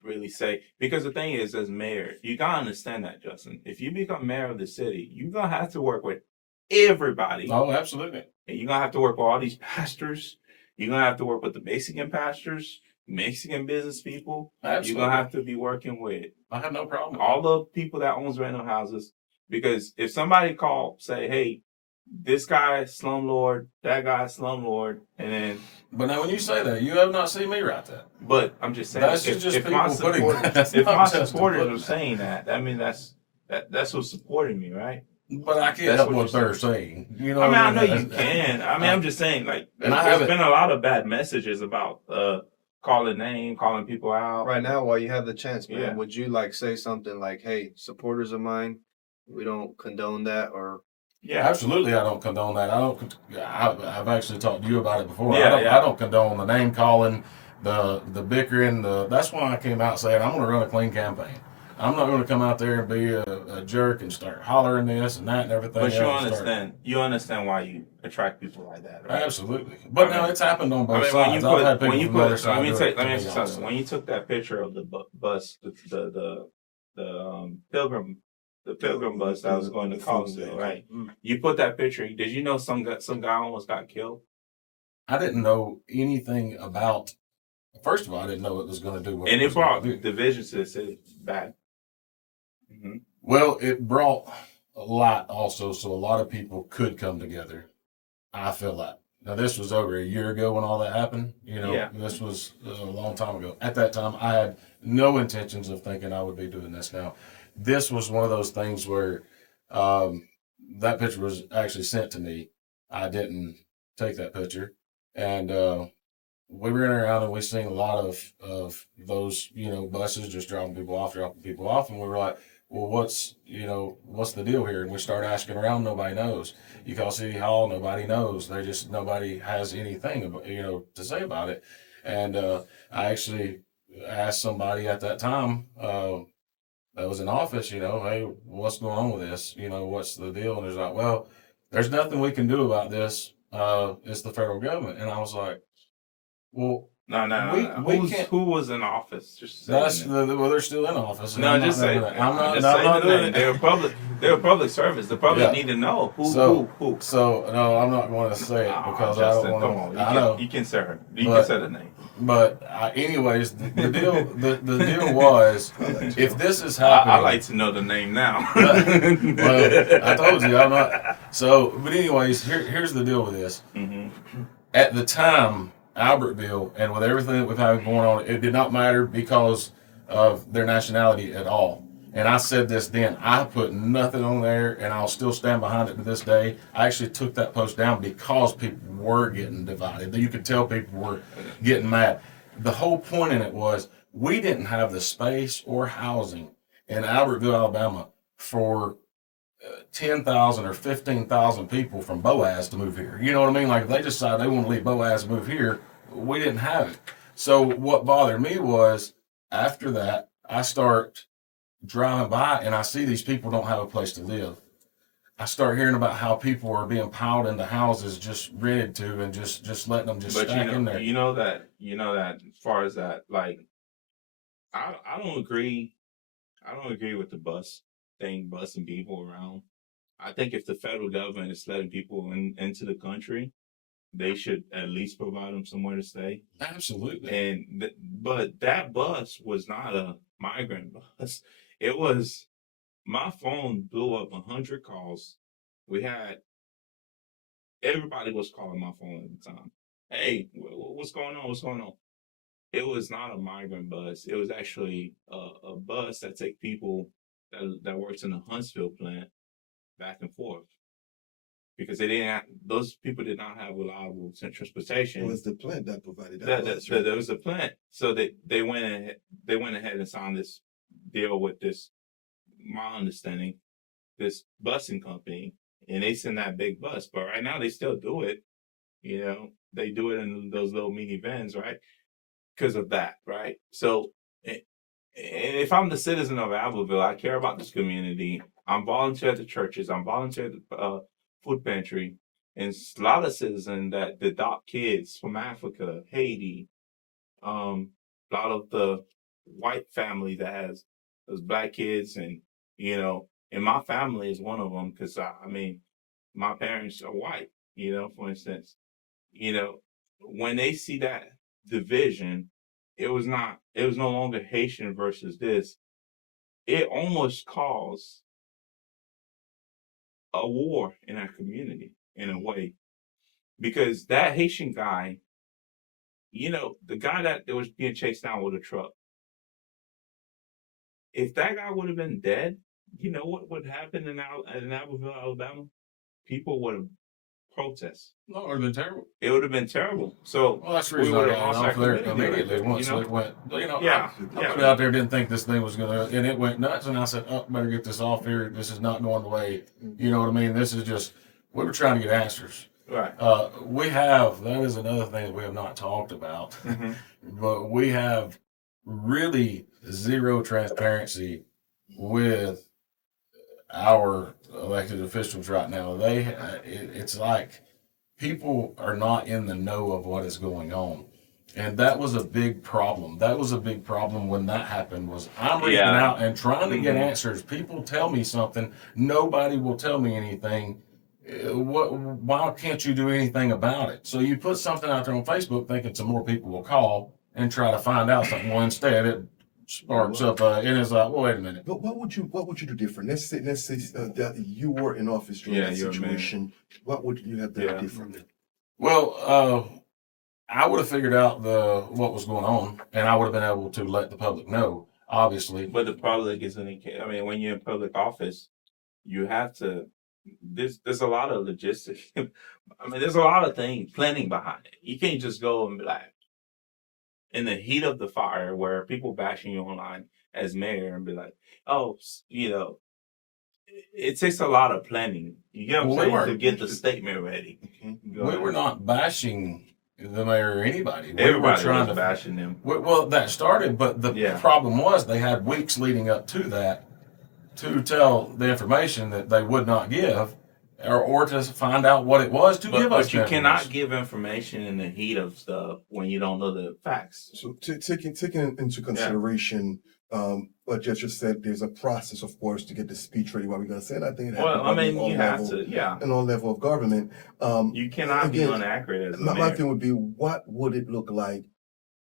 really say, because the thing is, as mayor, you gotta understand that, Justin. If you become mayor of the city, you're gonna have to work with everybody. Oh, absolutely. And you're gonna have to work with all these pastors. You're gonna have to work with the Mexican pastors, Mexican business people. Absolutely. You're gonna have to be working with, I have no problem. all the people that owns rental houses. Because if somebody say, hey, this guy is slumlord, that guy is slumlord, and then. But now, when you say that, you have not seen me write that. But I'm just saying, if my supporters are saying that, I mean that's what's supporting me, right? But I can't help what they're saying. I know you can. I'm just saying, there's been a lot of bad messages about calling people out. Right now, while you have the chance, man, Yeah. would you say something like, "Hey, supporters of mine, we don't condone that," or? Yeah, absolutely. I don't condone that. I've actually talked to you about it before. Yeah, I don't condone the name calling, the bickering. That's why I came out saying I'm going to run a clean campaign. I'm not going to come out there and be a jerk and start hollering this and that and everything. But you understand why you attract people like that, right? Absolutely. But now it's happened on both sides. Let me ask you something. When you took that picture of the bus, the pilgrim bus that was going to Collinsville, right? You put that picture. Did you know some guy almost got killed? I didn't know anything about. First of all, I didn't know it was going to do what. And it brought division to the city. Bad. Mm-hmm. Well, it brought a lot also, so a lot of people could come together. I feel like. Now, this was over a year ago when all that happened. This was a long time ago. At that time, I had no intentions of thinking I would be doing this now. This was one of those things where that picture was actually sent to me. I didn't take that picture. And we ran around and we seen a lot of those, buses just dropping people off, and we were like, well, what's the deal here? And we start asking around, nobody knows. You call City Hall, nobody knows. Nobody has anything about, to say about it. And I actually asked somebody at that time that was in office, hey, what's going on with this? What's the deal? And there's like, well, there's nothing we can do about this. It's the federal government. And I was like, well, no. Who was in office? Just say that's the name. well, they're still in office. No, just say. I'm not Just say doing the name. it. They're a public service. The public Yeah. need to know who. So no, I'm not going to say it because Justin, I don't come want on. to. I know. You can say her. You But- can say the name. But anyways, the deal the deal was, if this is happening, I like to know the name now. well, I told you I'm not. So, but anyways, here's the deal with this. Mm-hmm. At the time, Albertville, and with everything that we've had going on, it did not matter because of their nationality at all. And I said this then. I put nothing on there, and I'll still stand behind it to this day. I actually took that post down because people were getting divided. You could tell people were getting mad. The whole point in it was we didn't have the space or housing in Albertville, Alabama, for 10,000 or 15,000 people from Boaz to move here. You know what I mean? Like if they decide they want to leave Boaz and move here, we didn't have it. So what bothered me was after that, I start driving by and I see these people don't have a place to live. I start hearing about how people are being piled into houses, just rented to, and just letting them just stack in there. You know that as far as that, like, I don't agree. I don't agree with the bus thing, busing people around. I think if the federal government is letting people into the country, they should at least provide them somewhere to stay. Absolutely. But that bus was not a migrant bus. It was. My phone blew up 100 calls. Everybody was calling my phone at the time. Hey, what's going on? What's going on? It was not a migrant bus. It was actually a bus that take people that works in the Huntsville plant back and forth. Because those people did not have reliable transportation. It was the plant that provided that. There was a plant. So they went ahead and signed this deal with this, my understanding, this busing company, and they send that big bus. But right now they still do it. They do it in those little minivans, right? Because of that, right? So if I'm the citizen of Albertville, I care about this community. I'm volunteer at the churches. I'm volunteer at the food pantry. And a lot of citizens that adopt kids from Africa, Haiti, a lot of the white family that has those black kids, and and my family is one of them because my parents are white. For instance, when they see that division, it was no longer Haitian versus this. It almost caused a war in our community in a way, because that Haitian guy, the guy that was being chased down with a truck, if that guy would have been dead, you know what would happen in Albertville, Alabama? People would have protested. No, it would have been terrible. It would have been terrible. So Well, that's the reason I got off there immediately once it went. I put out there, didn't think this thing was gonna, and it went nuts. And I said, "Oh, better get this off here. This is not going the way." You know what I mean? This is just, we were trying to get answers. Right. That is another thing that we have not talked about, but we have really zero transparency with our elected officials right now. It's like people are not in the know of what is going on. And that was a big problem. That was a big problem when that happened. Was I'm reaching out and trying to get answers. People tell me something. Nobody will tell me anything. Why can't you do anything about it? So you put something out there on Facebook thinking some more people will call and try to find out something. Well, instead it sparks up, and it's like, well, wait a minute. But what would you do different? Let's say that you were in office during that situation. What would you have done different? Well, I would have figured out what was going on, and I would have been able to let the public know, obviously. But the public isn't. When you're in public office, you have to. There's a lot of logistics. There's a lot of things planning behind it. You can't just go and be like, in the heat of the fire where people bashing you online as mayor and be like, oh, it takes a lot of planning. You get what I'm saying? To get the statement ready. We were not bashing the mayor or anybody. We Everybody were trying was to bashing them. Well, that started, but the problem was they had weeks leading up to that to tell the information that they would not give, or to find out what it was to give us. But you cannot give information in the heat of stuff when you don't know the facts. So taking into consideration what Jeff just said, there's a process, of course, to get the speech ready. What we're gonna say, and I think you have to, in all level of government. You cannot be inaccurate as a mayor. My thing would be, what would it look like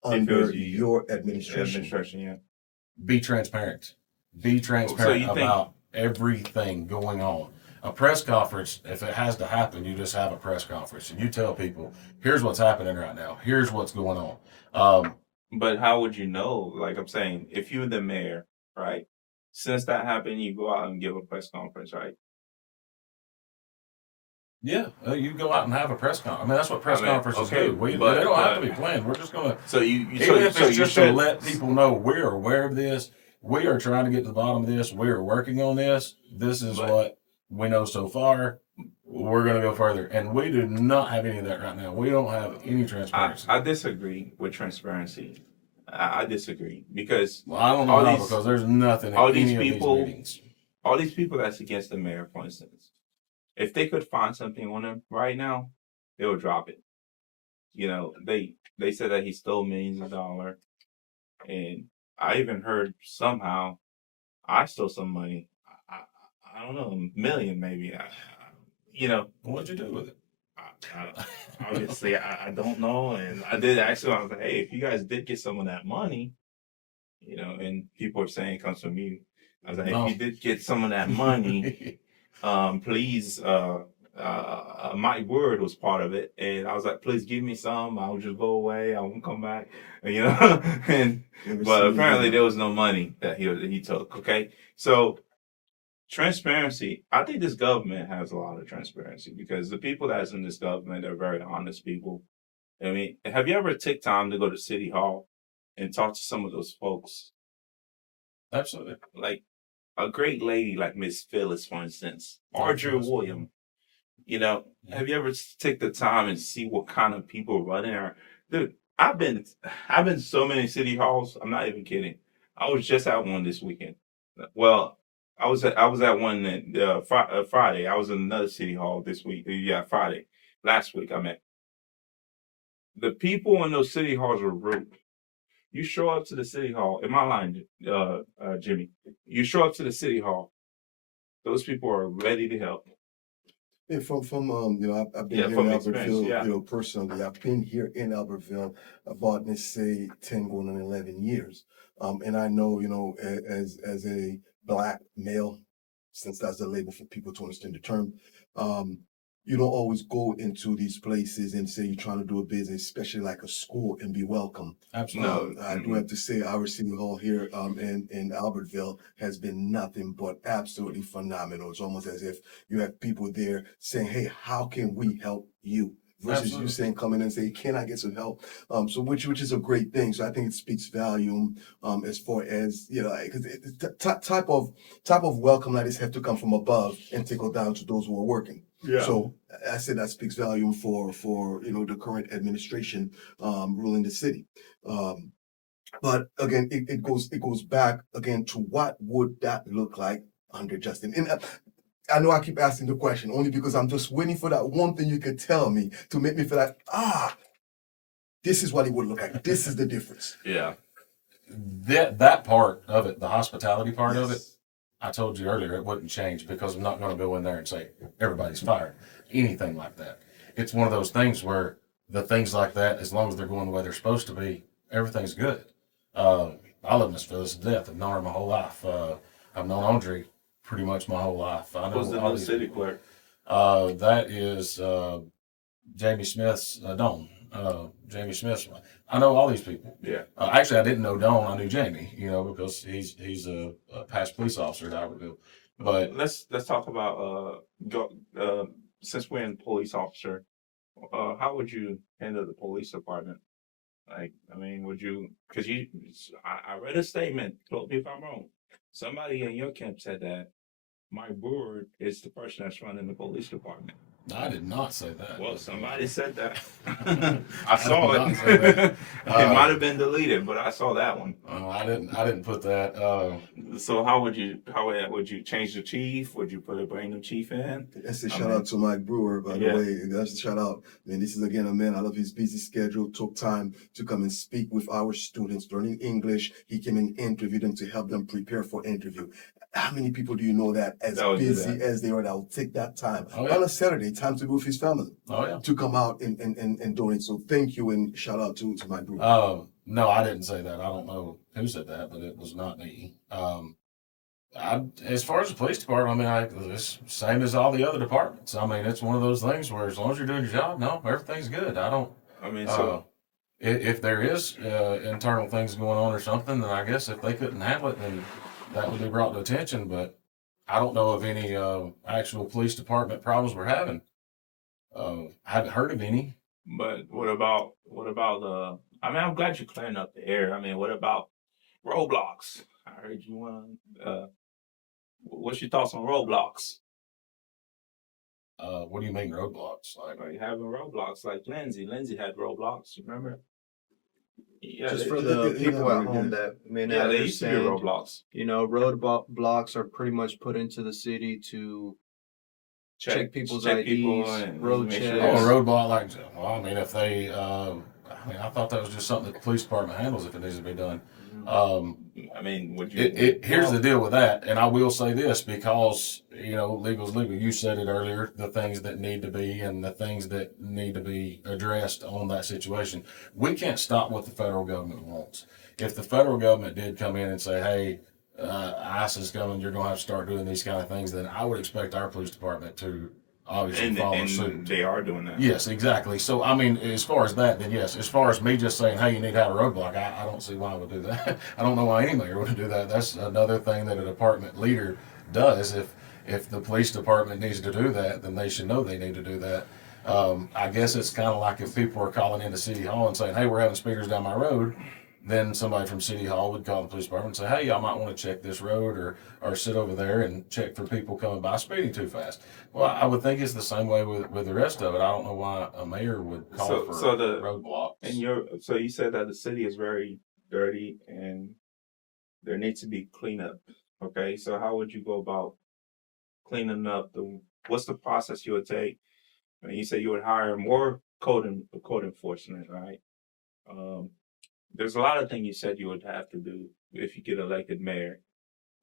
under your administration? Be transparent. Be transparent about everything going on. A press conference, if it has to happen, you just have a press conference and you tell people, here's what's happening right now. Here's what's going on. But how would you know? Like I'm saying, if you're the mayor, right? Since that happened, you go out and give a press conference, right? Yeah, you go out and have a press conference. I mean, that's what press conferences do. They don't have to be planned. We're just going to. To let people know we're aware of this. We are trying to get to the bottom of this. We are working on this. This is what we know so far. We're going to go further. And we do not have any of that right now. We don't have any transparency. I disagree with transparency. I disagree because I don't know how, because there's nothing. All these people that's against the mayor, for instance, if they could find something on him right now, they would drop it. You know, they said that he stole millions of dollars, and I even heard somehow I stole some money. I don't know, $1 million maybe. What'd you do with it? Obviously, I don't know, and I did ask him. I was like, "Hey, if you guys did get some of that money, and people are saying it comes from you." I was like, "If you did get some of that money, please." My word was part of it, and I was like, "Please give me some. I'll just go away. I won't come back." But apparently there was no money that he took. Okay, so. Transparency. I think this government has a lot of transparency because the people that's in this government are very honest people. I mean, have you ever take time to go to City Hall and talk to some of those folks? Absolutely. Like a great lady like Miss Phyllis, for instance, Audrey William. Have you ever take the time and see what kind of people run in there? Dude, I've been so many city halls. I'm not even kidding. I was just at one this weekend. Well, I was at one Friday. I was in another city hall this week. Yeah, Friday. Last week I met. The people in those city halls are rude. You show up to the city hall. Am I lying, Jimmy? You show up to the city hall. Those people are ready to help. Yeah, I've been here in Albertville, personally. I've been here in Albertville about, let's say, 10 going on 11 years. And I know, as a Black male, since that's the label for people to understand the term, you don't always go into these places and say you're trying to do a business, especially like a school, and be welcome. Absolutely. I do have to say our city hall here in Albertville has been nothing but absolutely phenomenal. It's almost as if you have people there saying, "Hey, how can we help you?" Versus you saying, come in and say, "Can I get some help?" So which is a great thing. So I think it speaks volume as far as, because type of welcome like this have to come from above and trickle down to those who are working. Yeah. So I said that speaks volume for the current administration ruling the city. But again, it goes back again to what would that look like under Justin. And I know I keep asking the question only because I'm just waiting for that one thing you could tell me to make me feel like, this is what it would look like. This is the difference. Yeah. That part of it, the hospitality part of it, I told you earlier, it wouldn't change because I'm not going to go in there and say everybody's fired, anything like that. It's one of those things where the things like that, as long as they're going the way they're supposed to be, everything's good. I love Miss Phyllis to death. I've known her my whole life. I've known Audrey pretty much my whole life. I know who's the new city clerk? That is Jamie Smith's Dawn. Jamie Smith's. I know all these people. Yeah. Actually, I didn't know Dawn. I knew Jamie. Because he's a past police officer at Albertville. But let's talk about since we're in police officer, how would you handle the police department? Like, I mean, would you? Because I read a statement. Correct me if I'm wrong. Somebody in your camp said that Mike Brewer is the person that's running the police department. I did not say that. Well, somebody said that. I I saw did it. not say that. It might have been deleted, but I saw that one. I didn't put that. So how would you change the chief? Would you put a brand new chief in? That's a shout out to Mike Brewer, by the Yeah. way. That's a shout out. Man, this is again a man out of his busy schedule, took time to come and speak with our students learning English. He came and interviewed them to help them prepare for interview. How many people do you know that as That would do busy that. as they are, that will take that time Oh, yeah. on a Saturday, time to be with his family, Oh yeah. to come out and donate. So thank you and shout out to Mike Brewer. No, I didn't say that. I don't know who said that, but it was not me. As far as the police department, I mean, it's same as all the other departments. I mean, it's one of those things where as long as you're doing your job, no, everything's good. I don't. I mean, so If there is internal things going on or something, then I guess if they couldn't handle it, then that would be brought to attention. But I don't know of any actual police department problems we're having. I haven't heard of any. but what about I mean, I'm glad you're clearing up the air. I mean, what about roadblocks? I heard you want. What's your thoughts on roadblocks? What do you mean roadblocks? Like having roadblocks, like Lindsay. Lindsay had roadblocks. Remember? Yeah, Just they- for the they- people they- at home that may not yeah, they used to be understand, roadblocks. you know, blocks are pretty much put into the city to check people's IDs, and road make checks. sure Oh, a they're- roadblock, like, well, I mean, if they, I mean, I thought that was just something that the police department handles if it needs to be done. I mean, would you? Here's the deal with that, and I will say this because, you know, legal's legal. You said it earlier, the things that need to be and the things that need to be addressed on that situation. We can't stop what the federal government wants. If the federal government did come in and say, hey, ICE is coming, you're going to have to start doing these kind of things, then I would expect our police department to obviously follow suit. And they are doing that. Yes, exactly. So, I mean, as far as that, then yes. As far as me just saying, hey, you need to have a roadblock, I don't see why I would do that. I don't know why any mayor would do that. That's another thing that a department leader does. If the police department needs to do that, then they should know they need to do that. I guess it's kind of like if people are calling into City Hall and saying, hey, we're having speeders down my road, then somebody from City Hall would call the police department and say, hey, y'all might want to check this road or sit over there and check for people coming by speeding too fast. Well, I would think it's the same way with the rest of it. I don't know why a mayor would call for roadblocks. And so you said that the city is very dirty and there needs to be cleanup. Okay, so how would you go about cleaning up? What's the process you would take? I mean, you said you would hire more code enforcement, right? There's a lot of things you said you would have to do if you get elected mayor.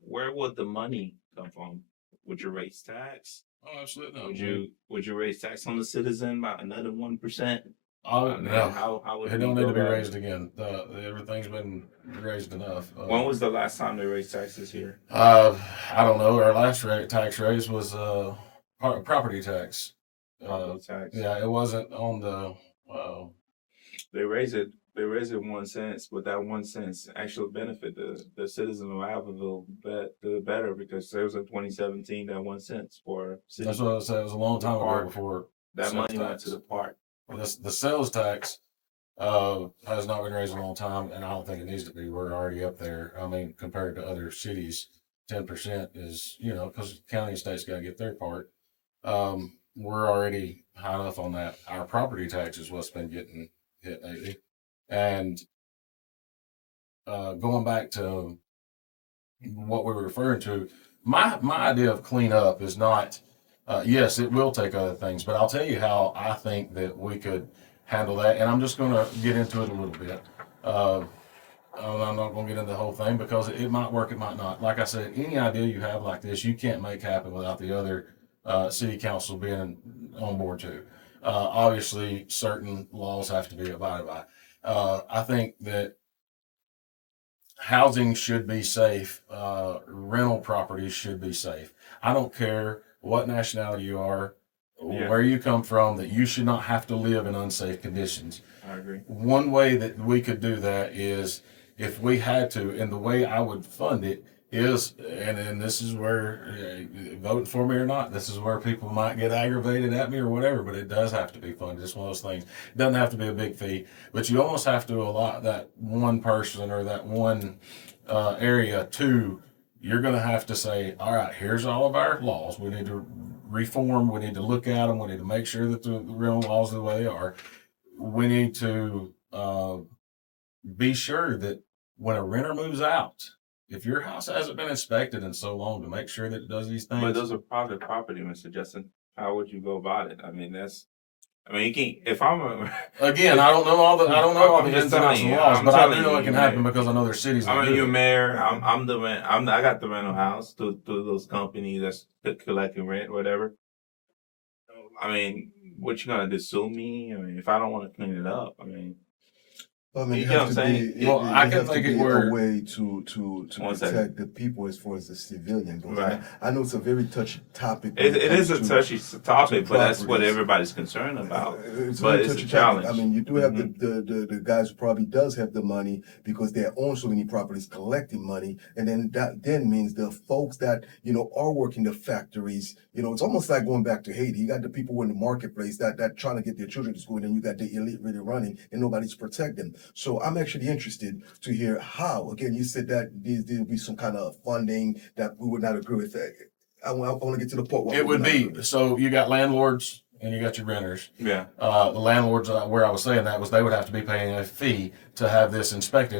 Where would the money come from? Would you raise tax? Oh, absolutely. Would you raise tax on the citizen by another 1%? Oh, no. How would It you don't need go to be about it? raised again. Everything's been raised enough. When was the last time they raised taxes here? I don't know. Our last tax raise was property tax. Property tax. Yeah, it wasn't on the. They raised it 1 cent, but that 1 cent actually benefit the citizens of Albertville better because there was in 2017 that 1 cent for city. That's what I said. It was a long time ago Park. before That sales money went tax. to the park. The sales tax has not been raised in a long time, and I don't think it needs to be. We're already up there. I mean, compared to other cities, 10% is, you know, because county and state's got to get their part. We're already high enough on that. Our property tax is what's been getting hit lately. And going back to what we were referring to, my idea of clean up is not, yes, it will take other things, but I'll tell you how I think that we could handle that. And I'm just going to get into it a little bit. I'm not going to get into the whole thing because it might work, it might not. Like I said, any idea you have like this, you can't make happen without the other city council being on board too. Obviously, certain laws have to be abided by. I think that housing should be safe. Rental properties should be safe. I don't care what nationality you are, Yeah. where you come from, that you should not have to live in unsafe conditions. I agree. One way that we could do that is if we had to, and the way I would fund it is, and this is where, voting for me or not, this is where people might get aggravated at me or whatever, but it does have to be fun. Just one of those things. It doesn't have to be a big fee, but you almost have to allot that one person or that one area to, you're going to have to say, all right, here's all of our laws. We need to reform. We need to look at them. We need to make sure that the real laws are the way they are. We need to be sure that when a renter moves out, if your house hasn't been inspected in so long, to make sure that it does these things. But those are private property, Mr. Justin. How would you go about it? I mean, you can't. If I'm again, I don't know all the I'm ins just and outs telling of you, the laws, I'm but I do telling know you, it can man. happen because I know there's cities. That do you're it. mayor. I'm the rent. I got the rental house through those companies that's collecting rent, whatever. I mean, what you gonna do? Sue me? I mean, if I don't want to clean it up, I mean. I mean, You it know has what to I'm be. saying? Well, It I can has to think it be where- a way to One protect second. the people as far as the civilian goes. Right. I know it's a very touchy topic. when It is a comes to- touchy topic, but that's what properties. everybody's concerned about. It's a But very it's a touchy challenge. topic. I mean, you do have Mhm. the guys who probably does have the money because they own so many properties collecting money, and then that then means the folks that are working the factories. It's almost like going back to Haiti. You got the people in the marketplace that trying to get their children to school, and then you got the elite really running, and nobody's protecting. So I'm actually interested to hear how. Again, you said that there'll be some kind of funding that we would not agree with. I want to get to the point where It we would not be, agree with. so you got landlords and you got your renters. Yeah. The landlords, where I was saying that was they would have to be paying a fee to have this inspected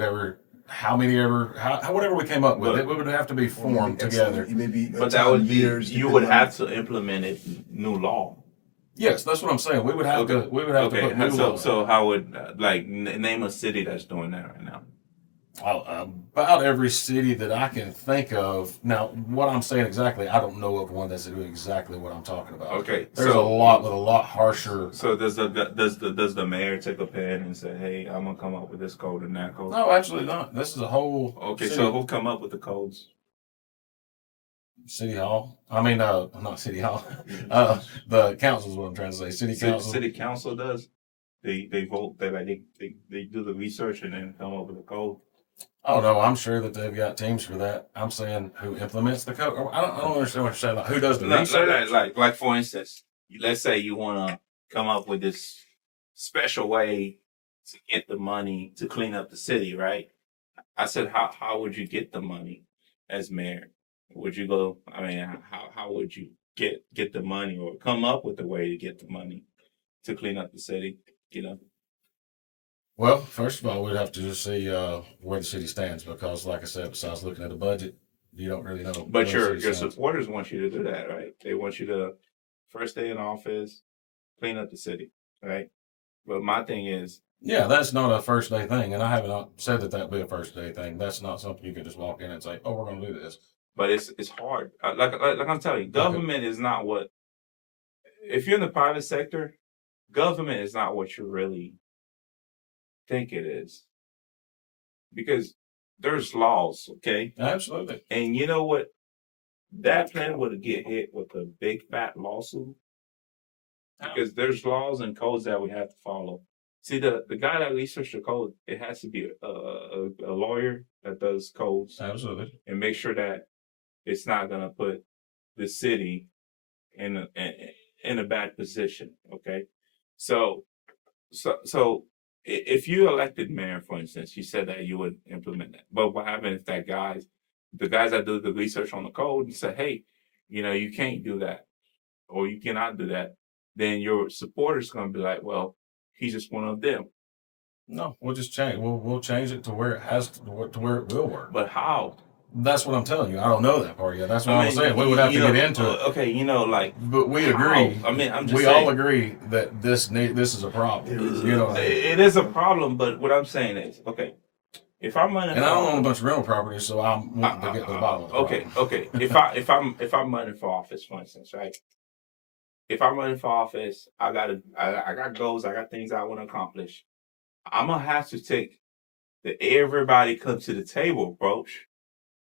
whatever we came up with. But- It would have to be Or maybe formed X- together. it may be But that would be years. you would depending on- have to implement it new law. Yes, that's what I'm saying. We would have to to put new laws. So how would name a city that's doing that right now? About every city that I can think of. Now, what I'm saying exactly, I don't know of one that's doing exactly what I'm talking about. Okay, There's so a lot with a lot harsher. So does the mayor take a pen and say, "Hey, I'm gonna come up with this code and that code"? No, absolutely not. This is a whole. Okay, city, so who come up with the codes? City Hall. I mean, not City Hall. The council is what I'm trying to say. City Council. City council does. They vote. They do the research and then come up with a code. Oh no, I'm sure that they've got teams for that. I'm saying who implements the code. I don't understand what you're saying. Like, who does the No, research? like for instance, let's say you want to come up with this special way to get the money to clean up the city, right? I said, how would you get the money as mayor? Would you go? I mean, how would you get the money or come up with a way to get the money to clean up the city? Well, first of all, we'd have to just see where the city stands because, like I said, besides looking at the budget, you don't really know. But where the your city stands. supporters want you to do that, right? They want you to first day in office, clean up the city, right? But my thing is, Yeah, that's not a first day thing, and I haven't said that that'd be a first day thing. That's not something you can just walk in and say, "Oh, we're going to do this." but it's hard. Like I'm telling you, government is not what. If you're in the private sector, government is not what you really think it is, because there's laws, okay? Absolutely. And you know what? That plan would get hit with a big fat lawsuit because there's laws and codes that we have to follow. See, the guy that researched the code, it has to be a lawyer that does codes Absolutely. and make sure that it's not gonna put the city in a bad position. Okay, so if you elected mayor, for instance, you said that you would implement that. But what happens if the guys that do the research on the code and say, hey, you can't do that or you cannot do that, then your supporters gonna be like, well, he's just one of them. No, we'll just change. We'll change it to where it has to where it will work. But how? That's what I'm telling you. I don't know that part yet. That's what I'm saying. We would have to get into it. Okay, But we agree. how? I mean, I'm just we saying. all agree that this is a problem. It is a problem, but what I'm saying is, okay, if I'm running, And I don't own a bunch of rental properties, so I'm wanting to get to the bottom of the problem. Okay. If I'm running for office, for instance, right? If I'm running for office, I got goals, I got things I want to accomplish. I'm gonna have to take everybody come to the table approach,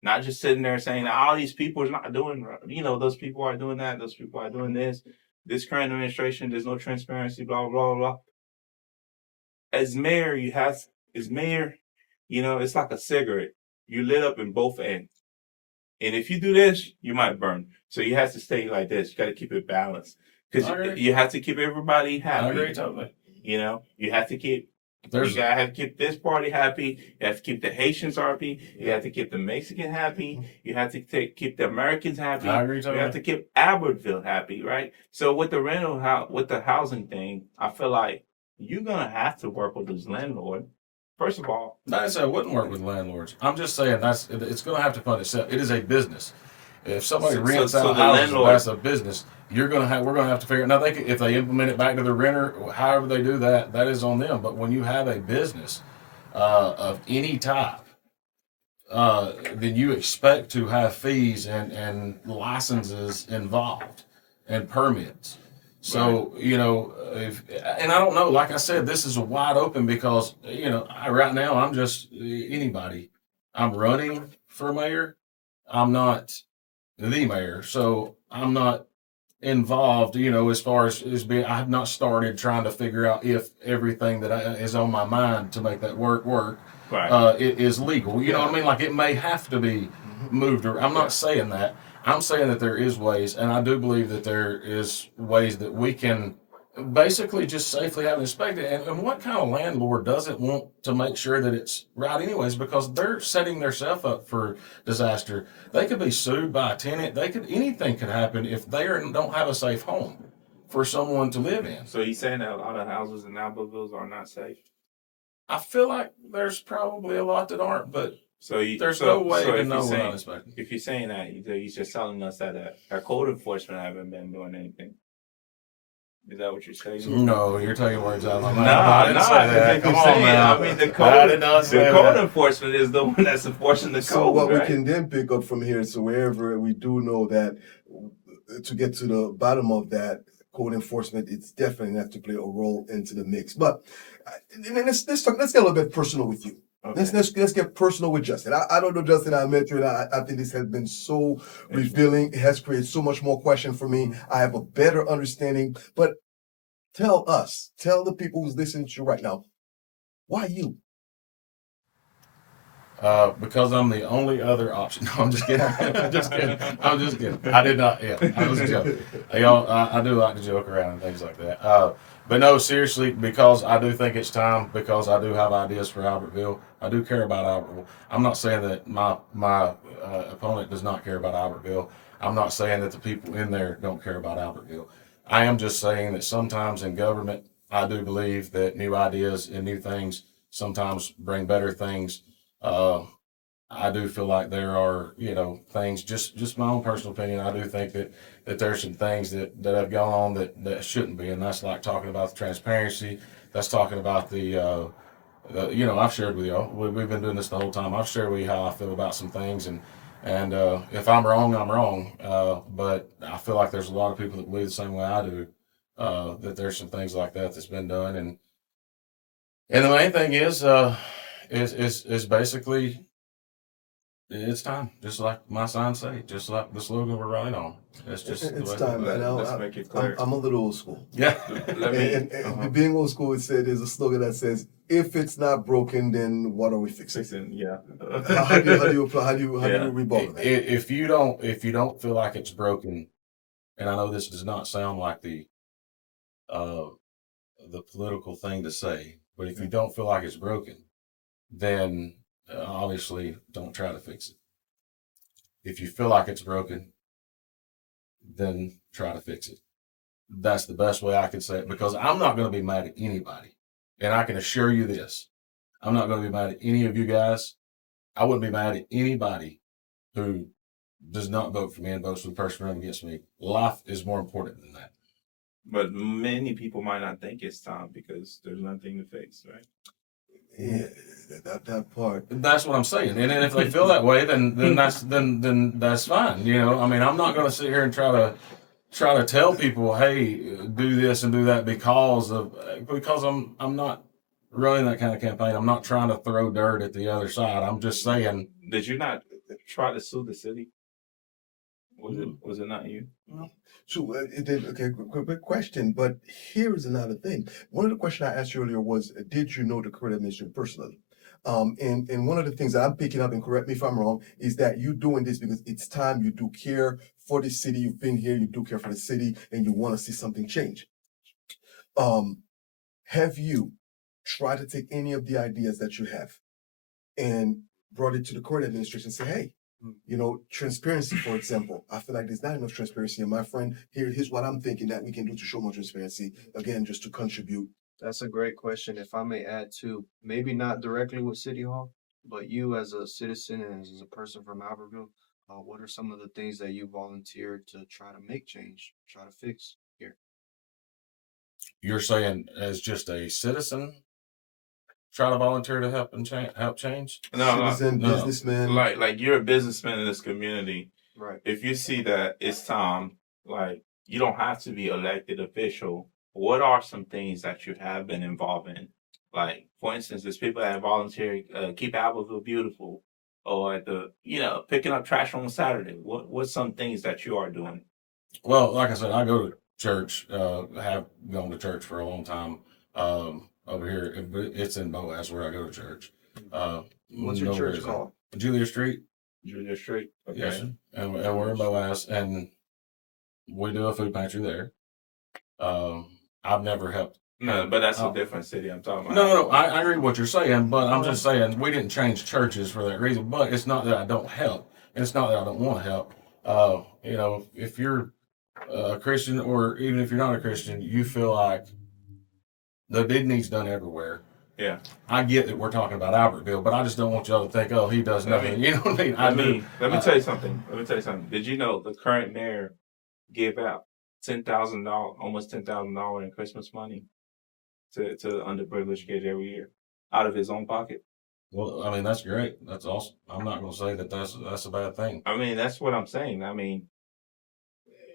not just sitting there saying all these people is not doing, those people are doing that, those people are doing this. This current administration, there's no transparency, blah blah blah. As mayor, it's like a cigarette. You lit up in both ends. And if you do this, you might burn. So you have to stay like this. You got to keep it balanced because I agree. you have to keep everybody I happy. agree totally. You know, you have to keep. There's You gotta have to keep this party happy. You have to keep the Haitians happy. You have to keep the Mexican happy. You have to keep the Americans happy. I agree You totally. have to keep Albertville happy, right? So with the rental house, with the housing thing, I feel like you're gonna have to work with this landlord. First of all, Not to say I wouldn't work with landlords. I'm just saying it's going to have to fund itself. It is a business. If somebody rents so out the houses, landlord- that's a business. We're going to have to figure. Now if they implement it back to the renter, however they do that, that is on them. But when you have a business of any type, then you expect to have fees and licenses involved and permits. So, and I don't know, like I said, this is a wide open because, right now I'm just anybody. I'm running for mayor. I'm not the mayor. So I'm not involved, as far as being, I have not started trying to figure out if everything that is on my mind to make that work, right? it is legal. You know what I mean? Like it may have to be moved. I'm not saying that. I'm saying that there is ways, and I do believe that there is ways that we can basically just safely have it inspected. And what kind of landlord doesn't want to make sure that it's right anyways? Because they're setting themselves up for disaster. They could be sued by a tenant. Anything could happen if they don't have a safe home for someone to live in. So he's saying that a lot of houses in Albertville are not safe. I feel like there's probably a lot that aren't, but So there's no way to if know you're without saying, inspecting. if you're saying that, he's just telling us that our code enforcement haven't been doing anything. Is that what you're saying? No, you're taking words out of my mouth. No, I didn't say that. if Come you're on saying, now. I mean, the I code, did not say the code that. enforcement is the one that's enforcing the code. So what right? we can then pick up from here, so wherever we do know that to get to the bottom of that code enforcement, it's definitely have to play a role into the mix. But let's get a little bit personal with you. Okay. Let's get personal with Justin. I don't know Justin. I met you, and I think this has been so revealing. It has created so much more question for me. I have a better understanding. But tell the people who's listening to you right now, why you? Because I'm the only other option. No, I'm just kidding. I'm just kidding. I did not. Yeah, I was joking. I do like to joke around and things like that. But no, seriously, because I do think it's time. Because I do have ideas for Albertville. I do care about Albertville. I'm not saying that my opponent does not care about Albertville. I'm not saying that the people in there don't care about Albertville. I am just saying that sometimes in government, I do believe that new ideas and new things sometimes bring better things. I do feel like there are, things, just my own personal opinion. I do think that there's some things that have gone on that shouldn't be. And that's like talking about the transparency. That's talking about I've shared with y'all, we've been doing this the whole time. I've shared with you how I feel about some things, and if I'm wrong, I'm wrong. But I feel like there's a lot of people that believe the same way I do, that there's some things like that's been done. And the main thing is basically, it's time. Just like my signs say, just like the slogan we're running on. It's just It's the way time. And Let's make it clear. I'm a little old school. Yeah. Let me, And being old school, there's a slogan that says, "If it's not broken, then what are we fixing?" yeah. How do you rebuttal that? If you don't feel like it's broken, and I know this does not sound like the political thing to say, but if you don't feel like it's broken, then obviously don't try to fix it. If you feel like it's broken, then try to fix it. That's the best way I can say it, because I'm not going to be mad at anybody. And I can assure you this, I'm not going to be mad at any of you guys. I wouldn't be mad at anybody who does not vote for me and votes for the person running against me. Life is more important than that. But many people might not think it's time because there's nothing to fix, right? Yeah, that part. That's what I'm saying. And then if they feel that way, then that's fine. I mean, I'm not going to sit here and try to tell people, hey, do this and do that because I'm not running that kind of campaign. I'm not trying to throw dirt at the other side. I'm just saying. Did you not try to sue the city? Was it not you? So, okay, quick question. But here is another thing. One of the questions I asked you earlier was, did you know the current administration personally? And one of the things that I'm picking up, and correct me if I'm wrong, is that you're doing this because it's time. You do care for the city. You've been here. You do care for the city, and you want to see something change. Have you tried to take any of the ideas that you have and brought it to the current administration and say, hey, transparency, for example. I feel like there's not enough transparency. And my friend, here's what I'm thinking that we can do to show more transparency. Again, just to contribute. That's a great question. If I may add too, maybe not directly with City Hall, but you as a citizen and as a person from Albertville, what are some of the things that you volunteered to try to make change, try to fix here? You're saying as just a citizen, try to volunteer to help and help change? No, Citizen, no. businessman. like you're a businessman in this community. Right. If you see that it's time, like you don't have to be elected official. What are some things that you have been involved in? Like, for instance, there's people that volunteer keep Albertville beautiful, or at the picking up trash on Saturday. What's some things that you are doing? Well, like I said, I go to church. Have gone to church for a long time. Over here, it's in Boaz where I go to church. What's your church called? Julia Street. Julia Street. Okay. Yes, and we're in Boaz, and we do a food pantry there. I've never helped. No, but that's a different city I'm talking about. No, I agree with what you're saying, but I'm just saying we didn't change churches for that reason. But it's not that I don't help, and it's not that I don't want to help. If you're a Christian, or even if you're not a Christian, you feel like the big needs done everywhere. Yeah, I get that we're talking about Albertville, but I just don't want y'all to think, oh, he does nothing. You know what I mean? Let me tell you something. Did you know the current mayor gave out $10,000, almost $10,000 in Christmas money to underprivileged kids every year out of his own pocket? Well, I mean, that's great. That's awesome. I'm not going to say that that's a bad thing. I mean, that's what I'm saying. I mean,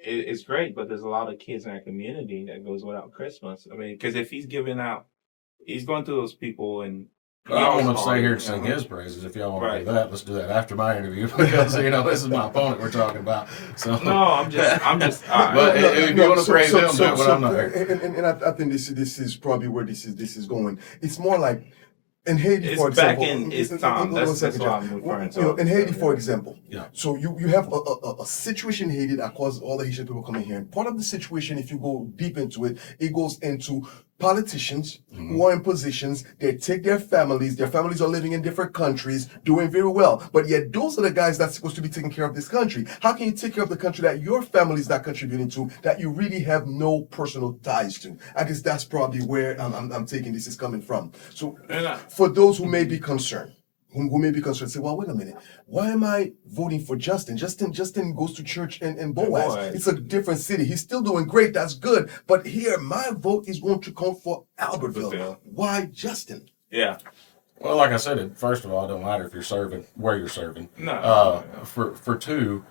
it's great, but there's a lot of kids in our community that goes without Christmas. I mean, because if he's going through those people and. I don't want to stay here and sing his praises. If y'all want to do that, let's do that after my interview, because this is my opponent we're talking about. So no, I'm just. But if you want to praise him, do it. But I'm not here. And I think this is probably where this is going. It's more like in Haiti, It's for example. back in its time. That's what I'm referring to. In Haiti, for example. Yeah. So you have a situation in Haiti that caused all the Haitian people coming here. And part of the situation, if you go deep into it, it goes into politicians who are in positions. They take their families are living in different countries, doing very well, but yet those are the guys that's supposed to be taking care of this country. How can you take care of the country that your family is not contributing to, that you really have no personal ties to? I guess that's probably where I'm taking this is coming from. So for those who may be concerned, say, well, wait a minute, why am I voting for Justin? Justin goes to church in Boaz. It's a different city. He's still doing great. That's good. But here, my vote is going to come for Albertville. Why Justin? Yeah. Well, like I said, first of all, it don't matter if you're serving, where you're serving. No. For two,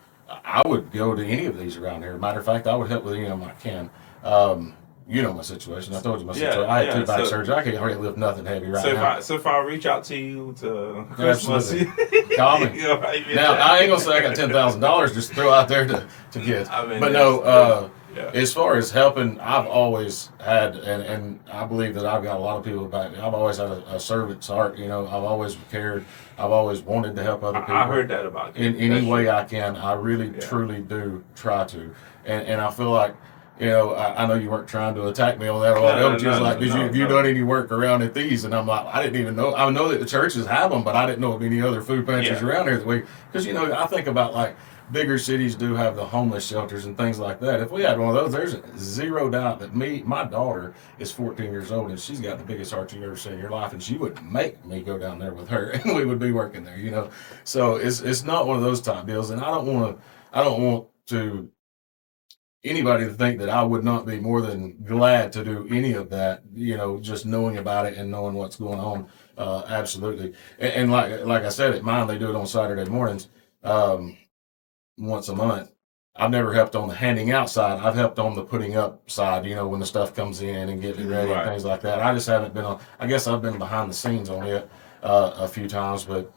I would go to any of these around here. Matter of fact, I would help with any of them I can. You know my situation. I told you my situation. I had 2 back surgery. I can't hardly lift nothing heavy now. So if I reach out to you to Christmas, call me. Now I ain't gonna say I got $10,000 just to throw out there to kids. I mean, but no. As far as helping, I've always had, and I believe that I've got a lot of people back. I've always had a servant's heart. I've always cared. I've always wanted to help other people. I heard that about you. In any way I can. I really, truly do try to, and I feel like. I know you weren't trying to attack me on that. Have you done any work around at these? And I'm like, I didn't even know. I know that the churches have them, but I didn't know of any other food pantries around here that we. Because I think about like bigger cities do have the homeless shelters and things like that. If we had one of those, there's zero doubt that my daughter is 14 years old and she's got the biggest heart you've ever seen in your life, and she would make me go down there with her, and we would be working there. So it's not one of those type deals, and I don't want to. Anybody to think that I would not be more than glad to do any of that, just knowing about it and knowing what's going on. Absolutely. And like I said, at mine, they do it on Saturday mornings, once a month. I've never helped on the handing out side. I've helped on the putting up side, when the stuff comes in and getting it ready and things like that. I just haven't been I guess I've been behind the scenes on it a few times, but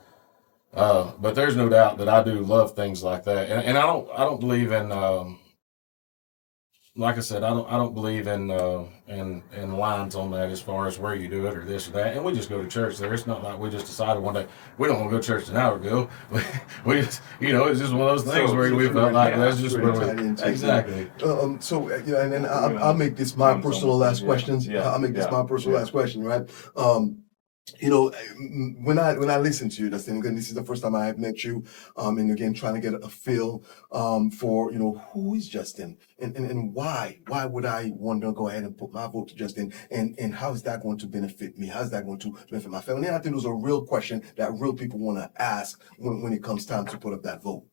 there's no doubt that I do love things like that. And I don't believe in, like I said, I don't believe in lines on that as far as where you do it or this or that. And we just go to church there. It's not like we just decided one day we don't want to go to church in Albertville. We just, it's just one of those things So- where so we felt like yeah, that's just Really where tied we into it. exactly. Yeah, and then I'll make this my personal last question. Yeah, I'll make this yeah, my personal yeah. last question, right? When I listen to you, Justin, again, this is the first time I have met you, and again, trying to get a feel, for, who is Justin and why would I want to go ahead and put my vote to Justin, and how is that going to benefit me? How's that going to benefit my family? And I think those are real questions that real people want to ask when it comes time to put up that vote.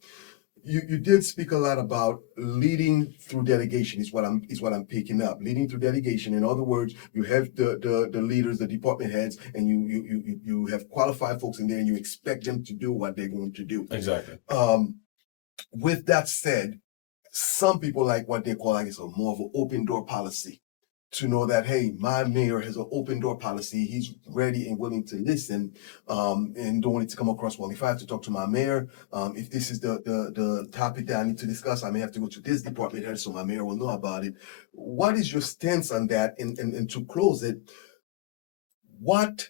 You did speak a lot about leading through delegation is what I'm picking up. Leading through delegation. In other words, you have the leaders, the department heads, and you have qualified folks in there, and you expect them to do what they're going to do. Exactly. With that said, some people like what they call, I guess, more of an open door policy. To know that, hey, my mayor has an open door policy. He's ready and willing to listen, and don't want it to come across, well, if I have to talk to my mayor, if this is the topic that I need to discuss, I may have to go to this department head so my mayor will know about it. What is your stance on that? And to close it, what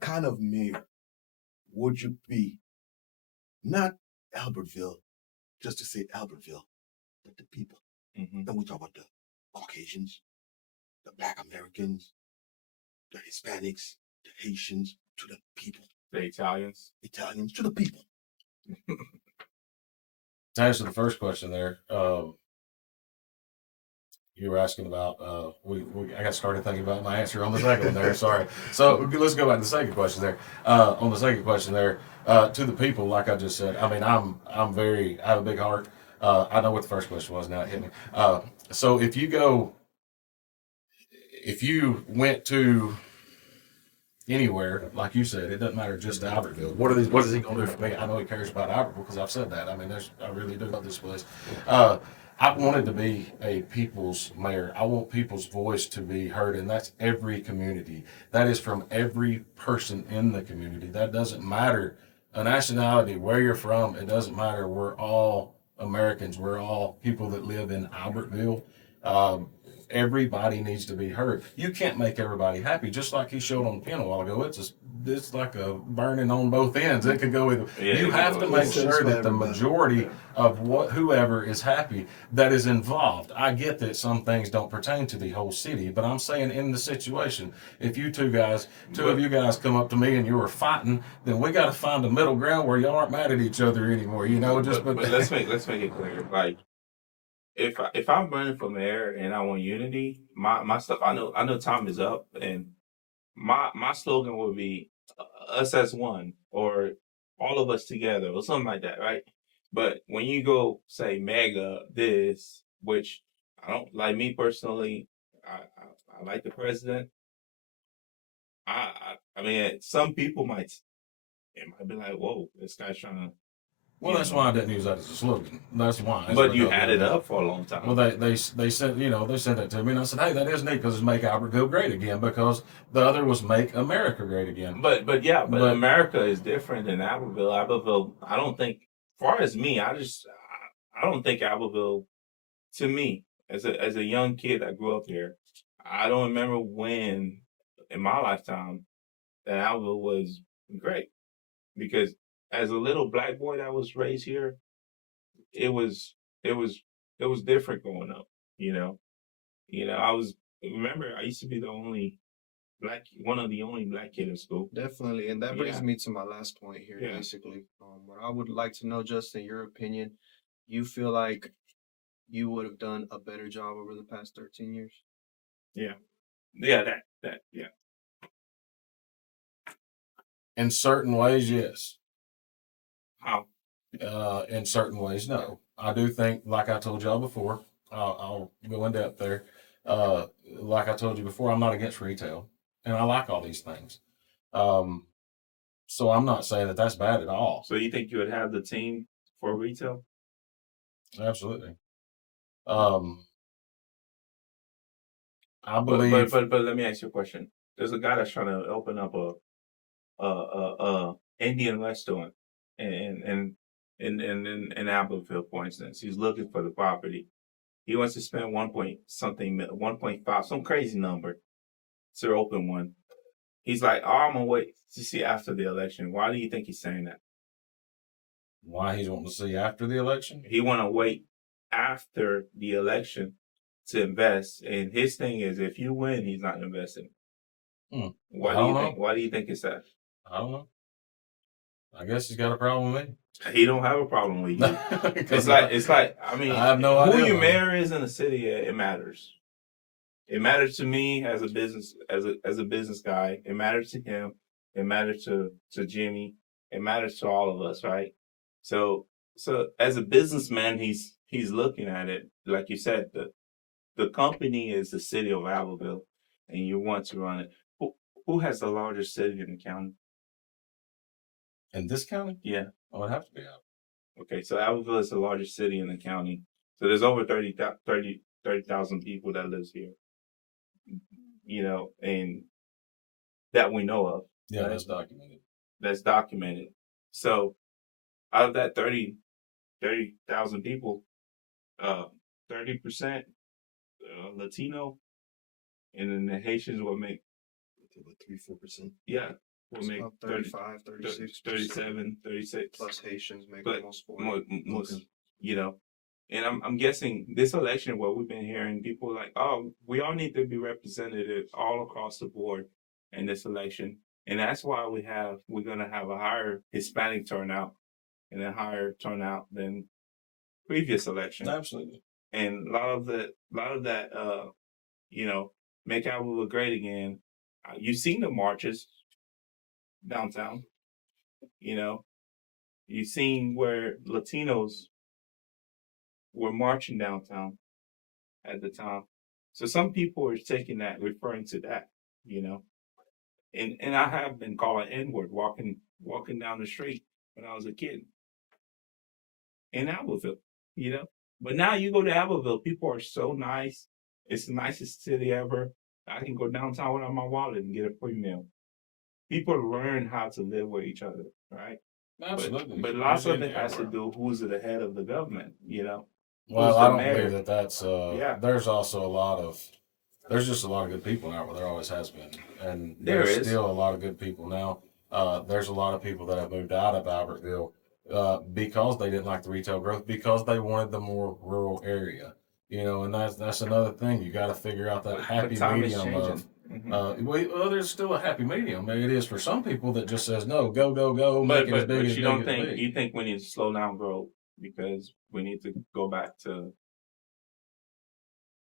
kind of mayor would you be? Not Albertville, just to say Albertville, but the people. Mhm. Then we talk about the Caucasians, the Black Americans, the Hispanics, the Haitians, to the people. The Italians. Italians, to the people. To answer the first question there, you were asking about, I got started thinking about my answer on the second one there. Sorry. So let's go back to the second question there. On the second question there, to the people, like I just said, I mean, I have a big heart. I know what the first question was now. It hit me. So if you went to anywhere, like you said, it doesn't matter just to Albertville. What is he going to do for me? I know he cares about Albertville because I've said that. I mean, I really do love this place. I wanted to be a people's mayor. I want people's voice to be heard, and that's every community. That is from every person in the community. That doesn't matter a nationality, where you're from. It doesn't matter. We're all Americans. We're all people that live in Albertville. Everybody needs to be heard. You can't make everybody happy, just like he showed on the piano a while ago. It's like a burning on both ends. It could go either. Yeah, You have to make sure that the majority of whoever is happy that is involved. I get that some things don't pertain to the whole city, but I'm saying in the situation, if you two of you guys come up to me and you were fighting, then we got to find a middle ground where y'all aren't mad at each other anymore. But let's make it clear. Like, if I'm running for mayor and I want unity, my stuff, I know time is up, and my slogan would be us as one, or all of us together, or something like that, right? But when you go say mega this, which I don't like, me personally, I like the president. I mean, some people might be like, whoa, this guy's trying to. Well, that's why I didn't use that as a slogan. That's why. But you had it up for a long time. Well, they sent it to me, and I said, hey, that is neat because it's make Albertville great again, because the other was make America great again. But America is different than Albertville. Albertville, I don't think, far as me, I don't think Albertville, to me, as a young kid that grew up here, I don't remember when in my lifetime that Albertville was great, because as a little black boy that was raised here, it was different growing up. I used to be one of the only black kid in school. Definitely, and that brings Yeah. me to my last point here. Yeah. Basically, what I would like to know, Justin, your opinion. You feel like you would have done a better job over the past 13 years? Yeah, that. In certain ways, yes. How? In certain ways, no. I do think, like I told y'all before, I'll go in depth there. Like I told you before, I'm not against retail, and I like all these things. So I'm not saying that that's bad at all. So you think you would have the team for retail? Absolutely. I believe. But let me ask you a question. There's a guy that's trying to open up a Indian restaurant in Albertville, for instance. He's looking for the property. He wants to spend 1.5, some crazy number to open one. He's like, oh, I'm gonna wait to see after the election. Why do you think he's saying that? Why he's wanting to see after the election? He want to wait after the election to invest, and his thing is, if you win, he's not investing. Why I do you don't think? know. Why do you think it's that? I don't know. I guess he's got a problem with me. He don't have a problem with you. It's like I mean, I have no who idea, your man. mayor is in the city, it matters. It matters to me as a business guy. It matters to him. It matters to Jimmy. It matters to all of us, right? So as a businessman, he's looking at it like you said. The company is the city of Albertville, and you want to run it. Who has the largest city in the county? In this county? Yeah. Oh, it'd have to be out. Okay, so Albertville is the largest city in the county. So there's over 30,000 people that lives here. You know, and that we know of. Yeah, right? that's documented. That's documented. So out of that 30,000 people, 30% Latino, and then the Haitians will make 3-4%. yeah, will It's make about 30, 35, 36, 37, 36 plus Haitians make But almost 40. most, you know. And I'm guessing this election, what we've been hearing, people like, oh, we all need to be represented all across the board in this election. And that's why we're gonna have a higher Hispanic turnout and a higher turnout than previous election. Absolutely. And a lot of that, you know, make Albertville great again. You've seen the marches downtown. You know, you've seen where Latinos were marching downtown at the time. So some people are taking that, referring to that, you know. And I have been called an N-word walking down the street when I was a kid in Albertville, you know. But now you go to Albertville, people are so nice. It's the nicest city ever. I can go downtown without my wallet and get a free meal. People learn how to live with each other, right? Absolutely. But lots of it has to do who's at the head of the government, you know. Well, Who's I the don't mayor? believe that's Yeah. there's also there's just a lot of good people now, where there always has been. And There there's is. still a lot of good people now. There's a lot of people that have moved out of Albertville because they didn't like the retail growth, because they wanted the more rural area. You know, and that's another thing. You got to figure out that happy But time is medium of changing. well, there's still a happy medium. Maybe it is for some people that just says no, go, go, go, make it as big as you big don't as think big. you think we need to slow down growth because we need to go back to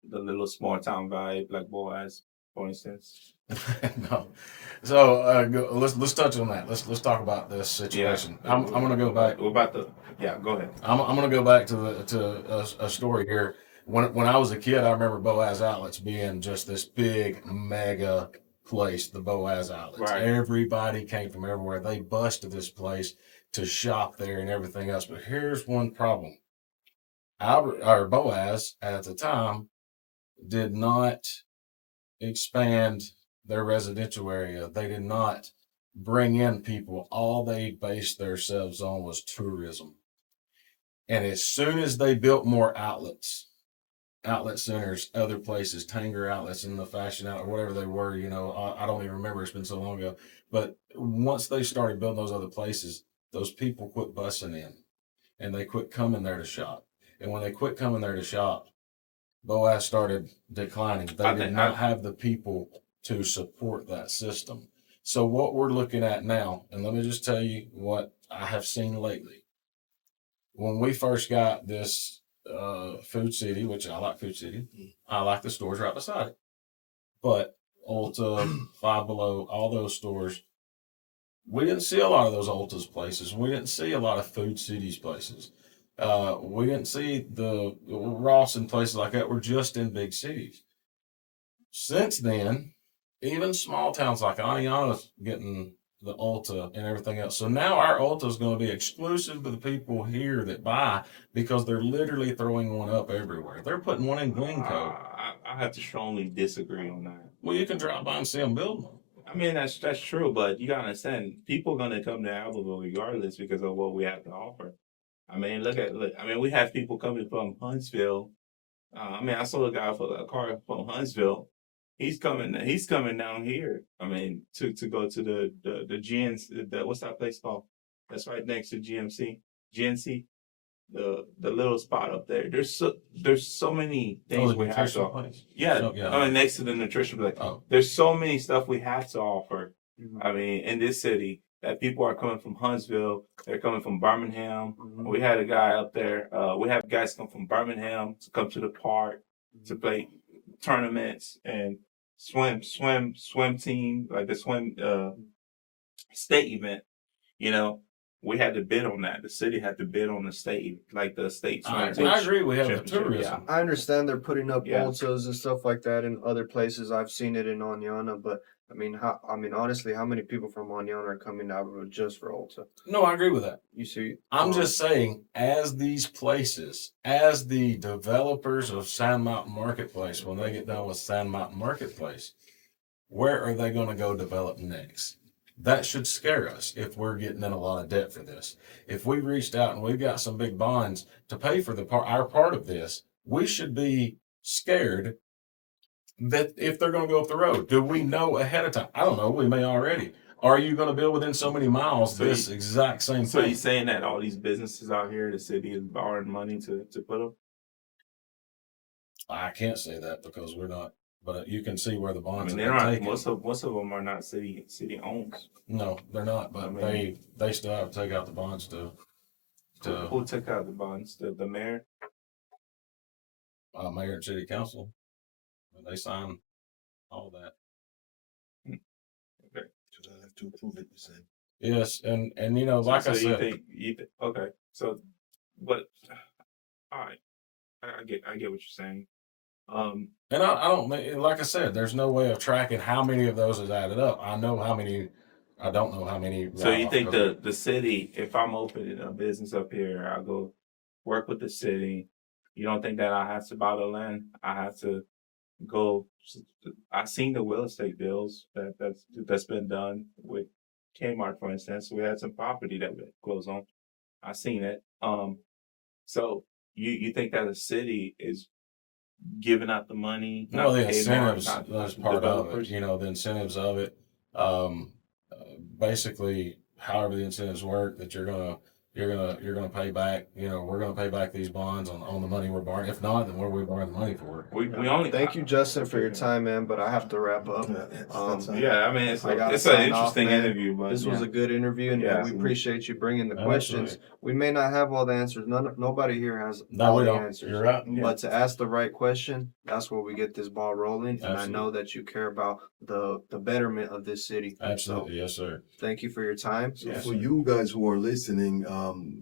the little small town vibe like Boaz, for instance. No. So let's touch on that. Let's talk about this situation. I'm gonna go back. We're about to go ahead. I'm gonna go back to a story here. When I was a kid, I remember Boaz Outlets being just this big mega place. The Boaz Outlets. Right. Everybody came from everywhere. They busted this place to shop there and everything else. But here's one problem. Boaz at the time did not expand their residential area. They did not bring in people. All they based themselves on was tourism. And as soon as they built more outlets, outlet centers, other places, Tanger outlets and the fashion outlet, whatever they were, you know, I don't even remember. It's been so long ago. But once they started building those other places, those people quit bussing in and they quit coming there to shop. And when they quit coming there to shop, Boaz started declining. They did not have the people to support that system. So what we're looking at now, and let me just tell you what I have seen lately. When we first got this Food City, which I like Food City, I like the stores right beside it. But Ulta, Five Below, all those stores, we didn't see a lot of those Ulta's places. We didn't see a lot of Food Cities places. We didn't see the Ross and places like that. We're just in big cities. Since then, even small towns like Aniana's getting the Ulta and everything else. So now our Ulta is going to be exclusive to the people here that buy, because they're literally throwing one up everywhere. They're putting one in Glencoe. I have to strongly disagree on that. Well, you can drive by and see them building them. I mean, that's true, but you gotta understand, people are gonna come to Albertville regardless because of what we have to offer. I mean, look. I mean, we have people coming from Huntsville, I mean, I saw a guy for a car from Huntsville. He's coming down here. I mean, to go to the GNC, what's that place called? That's right next to GNC, the little spot up there. There's so many things the we have to nutritional offer. place? Yeah, So, yeah. I mean, next to the nutrition place. Oh. There's so many stuff we have to offer. Mhm. I mean, in this city, that people are coming from Huntsville, they're coming from Birmingham. Mhm. We had a guy up there. We have guys come from Birmingham to come to the park to play tournaments and swim team, like the swim state event. You know, we had to bid on that. The city had to bid on the state, like the state swim team. I agree. We have the championship, tourism. I understand they're putting up Yeah. ultras and stuff like that in other places. I've seen it in Oneonta, but I mean, honestly, how many people from Oneonta are coming out just for ultra? No, I agree with that. You see, I'm just saying, as these places, as the developers of Sand Mountain Marketplace, when they get done with Sand Mountain Marketplace, where are they going to go develop next? That should scare us if we're getting in a lot of debt for this. If we reached out and we've got some big bonds to pay for our part of this, we should be scared that if they're going to go up the road. Do we know ahead of time? I don't know. We may already. Are you going to build within so many miles this exact same So thing? you're saying that all these businesses out here, the city is borrowing money to put them? I can't say that because we're not. But you can see where the I bonds mean, are they're not. taken. Most of them are not city owns. No, they're not. But I mean- they still have to take out the bonds to Who took out the bonds? The mayor. mayor and city council. They sign all that. So I have to approve it, you said. Yes, and you know, like so I said, you think okay. So, but all right, I get what you're saying. and I don't like I said, there's no way of tracking how many of those is added up. I know how many. I don't know how many. So you think the city, if I'm opening a business up here, I go work with the city. You don't think that I have to buy the land? I have to go. I seen the real estate deals that's been done with Kmart, for instance. We had some property that we closed on. I seen it. So you think that the city is giving out the money? Well, the Kmart, incentives, not that's part of it. developers? You know, the incentives of it. Basically, however the incentives work, that you're gonna pay back. You know, we're gonna pay back these bonds on the money we're borrowing. If not, then where are we borrowing the money for? We only thank you, Justin, for your time, man. But I have to wrap up. Yeah, I mean it's I gotta it's an sign off, interesting man. interview, but This was a good interview, and Yeah. we appreciate you bringing the Absolutely. questions. We may not have all the answers. Nobody here has No, all we the don't. answers. You're right. Yeah. But to ask the right question, that's where we get this ball rolling. And I know that you care about the betterment of this city. Absolutely, yes, sir. So thank you for your time. So Yeah. for you guys who are listening,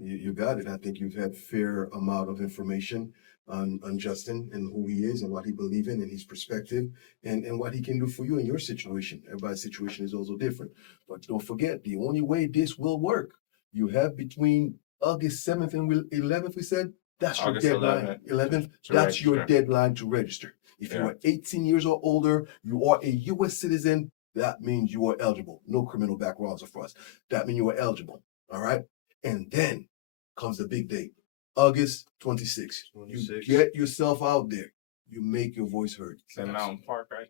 you got it. I think you've had fair amount of information on Justin and who he is and what he believes in and his perspective and what he can do for you in your situation. Everybody's situation is also different. But don't forget, the only way this will work, you have between August 7th and 11th, we said, that's your August deadline. 11th, to that's your register. deadline to register. If you Yeah. are 18 years or older, you are a U.S. citizen, that means you are eligible. No criminal backgrounds for us. That means you are eligible. All right. And then comes the big day, August 26th. You 26th. get yourself out there. You make your voice heard. Sand Mountain Park, right?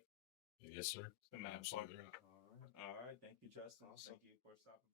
Yes, sir. Sand Mountain Park. Absolutely right. All right. Thank you, Justin. Awesome. Thank you for stopping by.